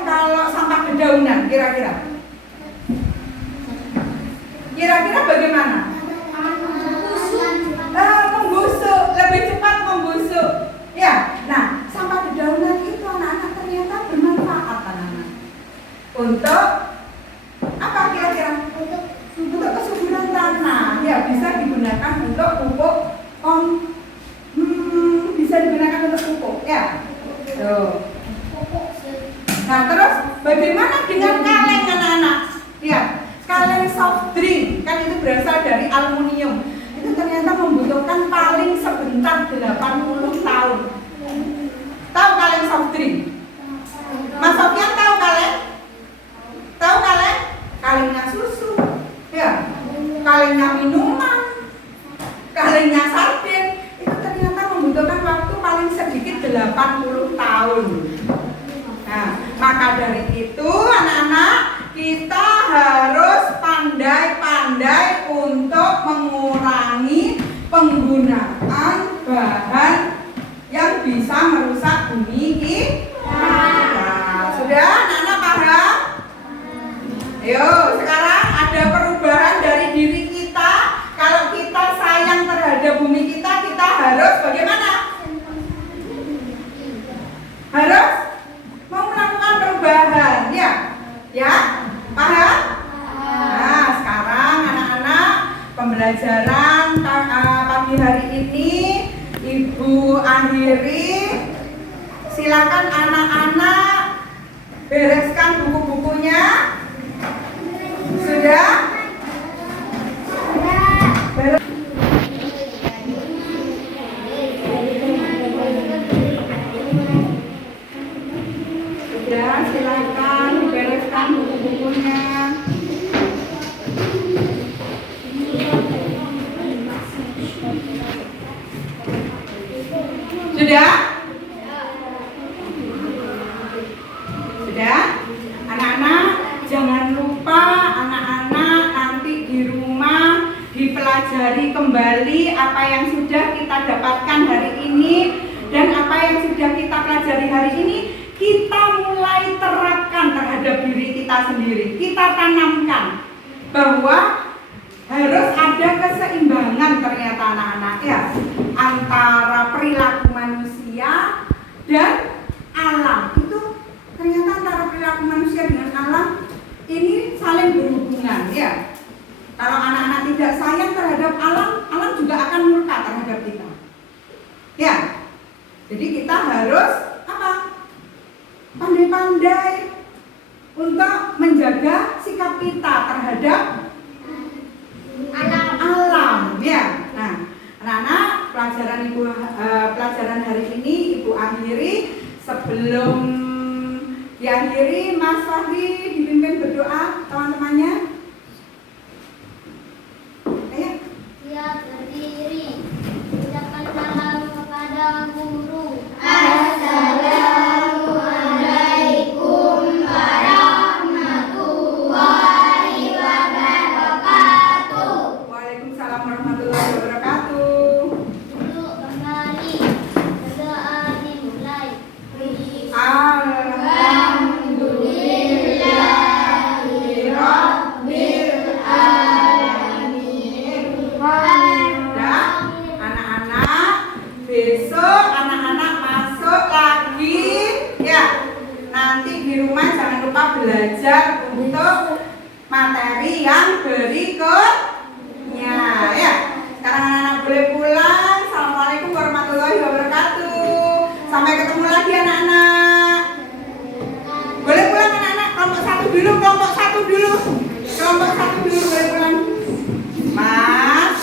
kalau sampah dedaunan kira-kira? Kira-kira bagaimana? Membusuk, lebih cepat membusuk. Ya, nah sampah dedaunan itu anak-anak ternyata bermanfaat anak-anak. Untuk apa kira-kira? Untuk kesuburan tanah. Ya, bisa digunakan untuk pupuk bisa digunakan untuk pupuk ya. Tuh. Nah terus bagaimana dengan kaleng anak-anak? Lihat, kaleng soft drink kan itu berasal dari aluminium. Itu ternyata membutuhkan paling sebentar 80 tahun. Tahu kaleng soft drink? Mas Sofian tahu kaleng? Tahu kaleng? Kalengnya susu, ya, kalengnya minuman, kalengnya sarden. Itu ternyata membutuhkan waktu paling sedikit 80 tahun. Nah, maka dari itu anak-anak kita harus pandai-pandai untuk mengurangi penggunaan bahan yang bisa merusak bumi kita. Sudah anak-anak paham? pembelajaran pagi hari ini Ibu akhiri. Silakan anak-anak bereskan buku-bukunya. Sudah? Sudah, silakan bereskan buku-bukunya. Sudah? Sudah? Anak-anak, jangan lupa anak-anak nanti di rumah dipelajari kembali apa yang sudah kita dapatkan hari ini dan apa yang sudah kita pelajari hari ini kita mulai terapkan terhadap diri kita sendiri. Kita tanamkan bahwa harus ada keseimbangan ternyata anak-anak ya antara perilaku manusia dan alam. Itu ternyata antara perilaku manusia dengan alam ini saling berhubungan ya. Kalau anak-anak tidak sayang terhadap alam, alam juga akan murka terhadap kita. Ya. Jadi kita harus apa? Pandai-pandai untuk menjaga sikap kita terhadap alam ya. Nah, anak-anak pelajaran hari ini Ibu akhiri. Sebelum diakhiri, Mas Fahri dipimpin berdoa teman-temannya. Ayo. Siap berdiri. Ucapkan salam kepada guru. Assalamualaikum warahmatullahi wabarakatuh. Waalaikumsalam warahmatullahi wabarakatuh. Duduk kembali. Berdoa dimulai. Alhamdulillahirabbil alamin. Dah, anak-anak, besok anak-anak masuk lagi ya. Nanti di rumah jangan lupa belajar untuk materi yang berikutnya ya. Sekarang anak-anak boleh pulang. Assalamualaikum warahmatullahi wabarakatuh. Sampai ketemu lagi anak-anak. Boleh pulang anak-anak. Kelompok satu dulu boleh pulang. Mas.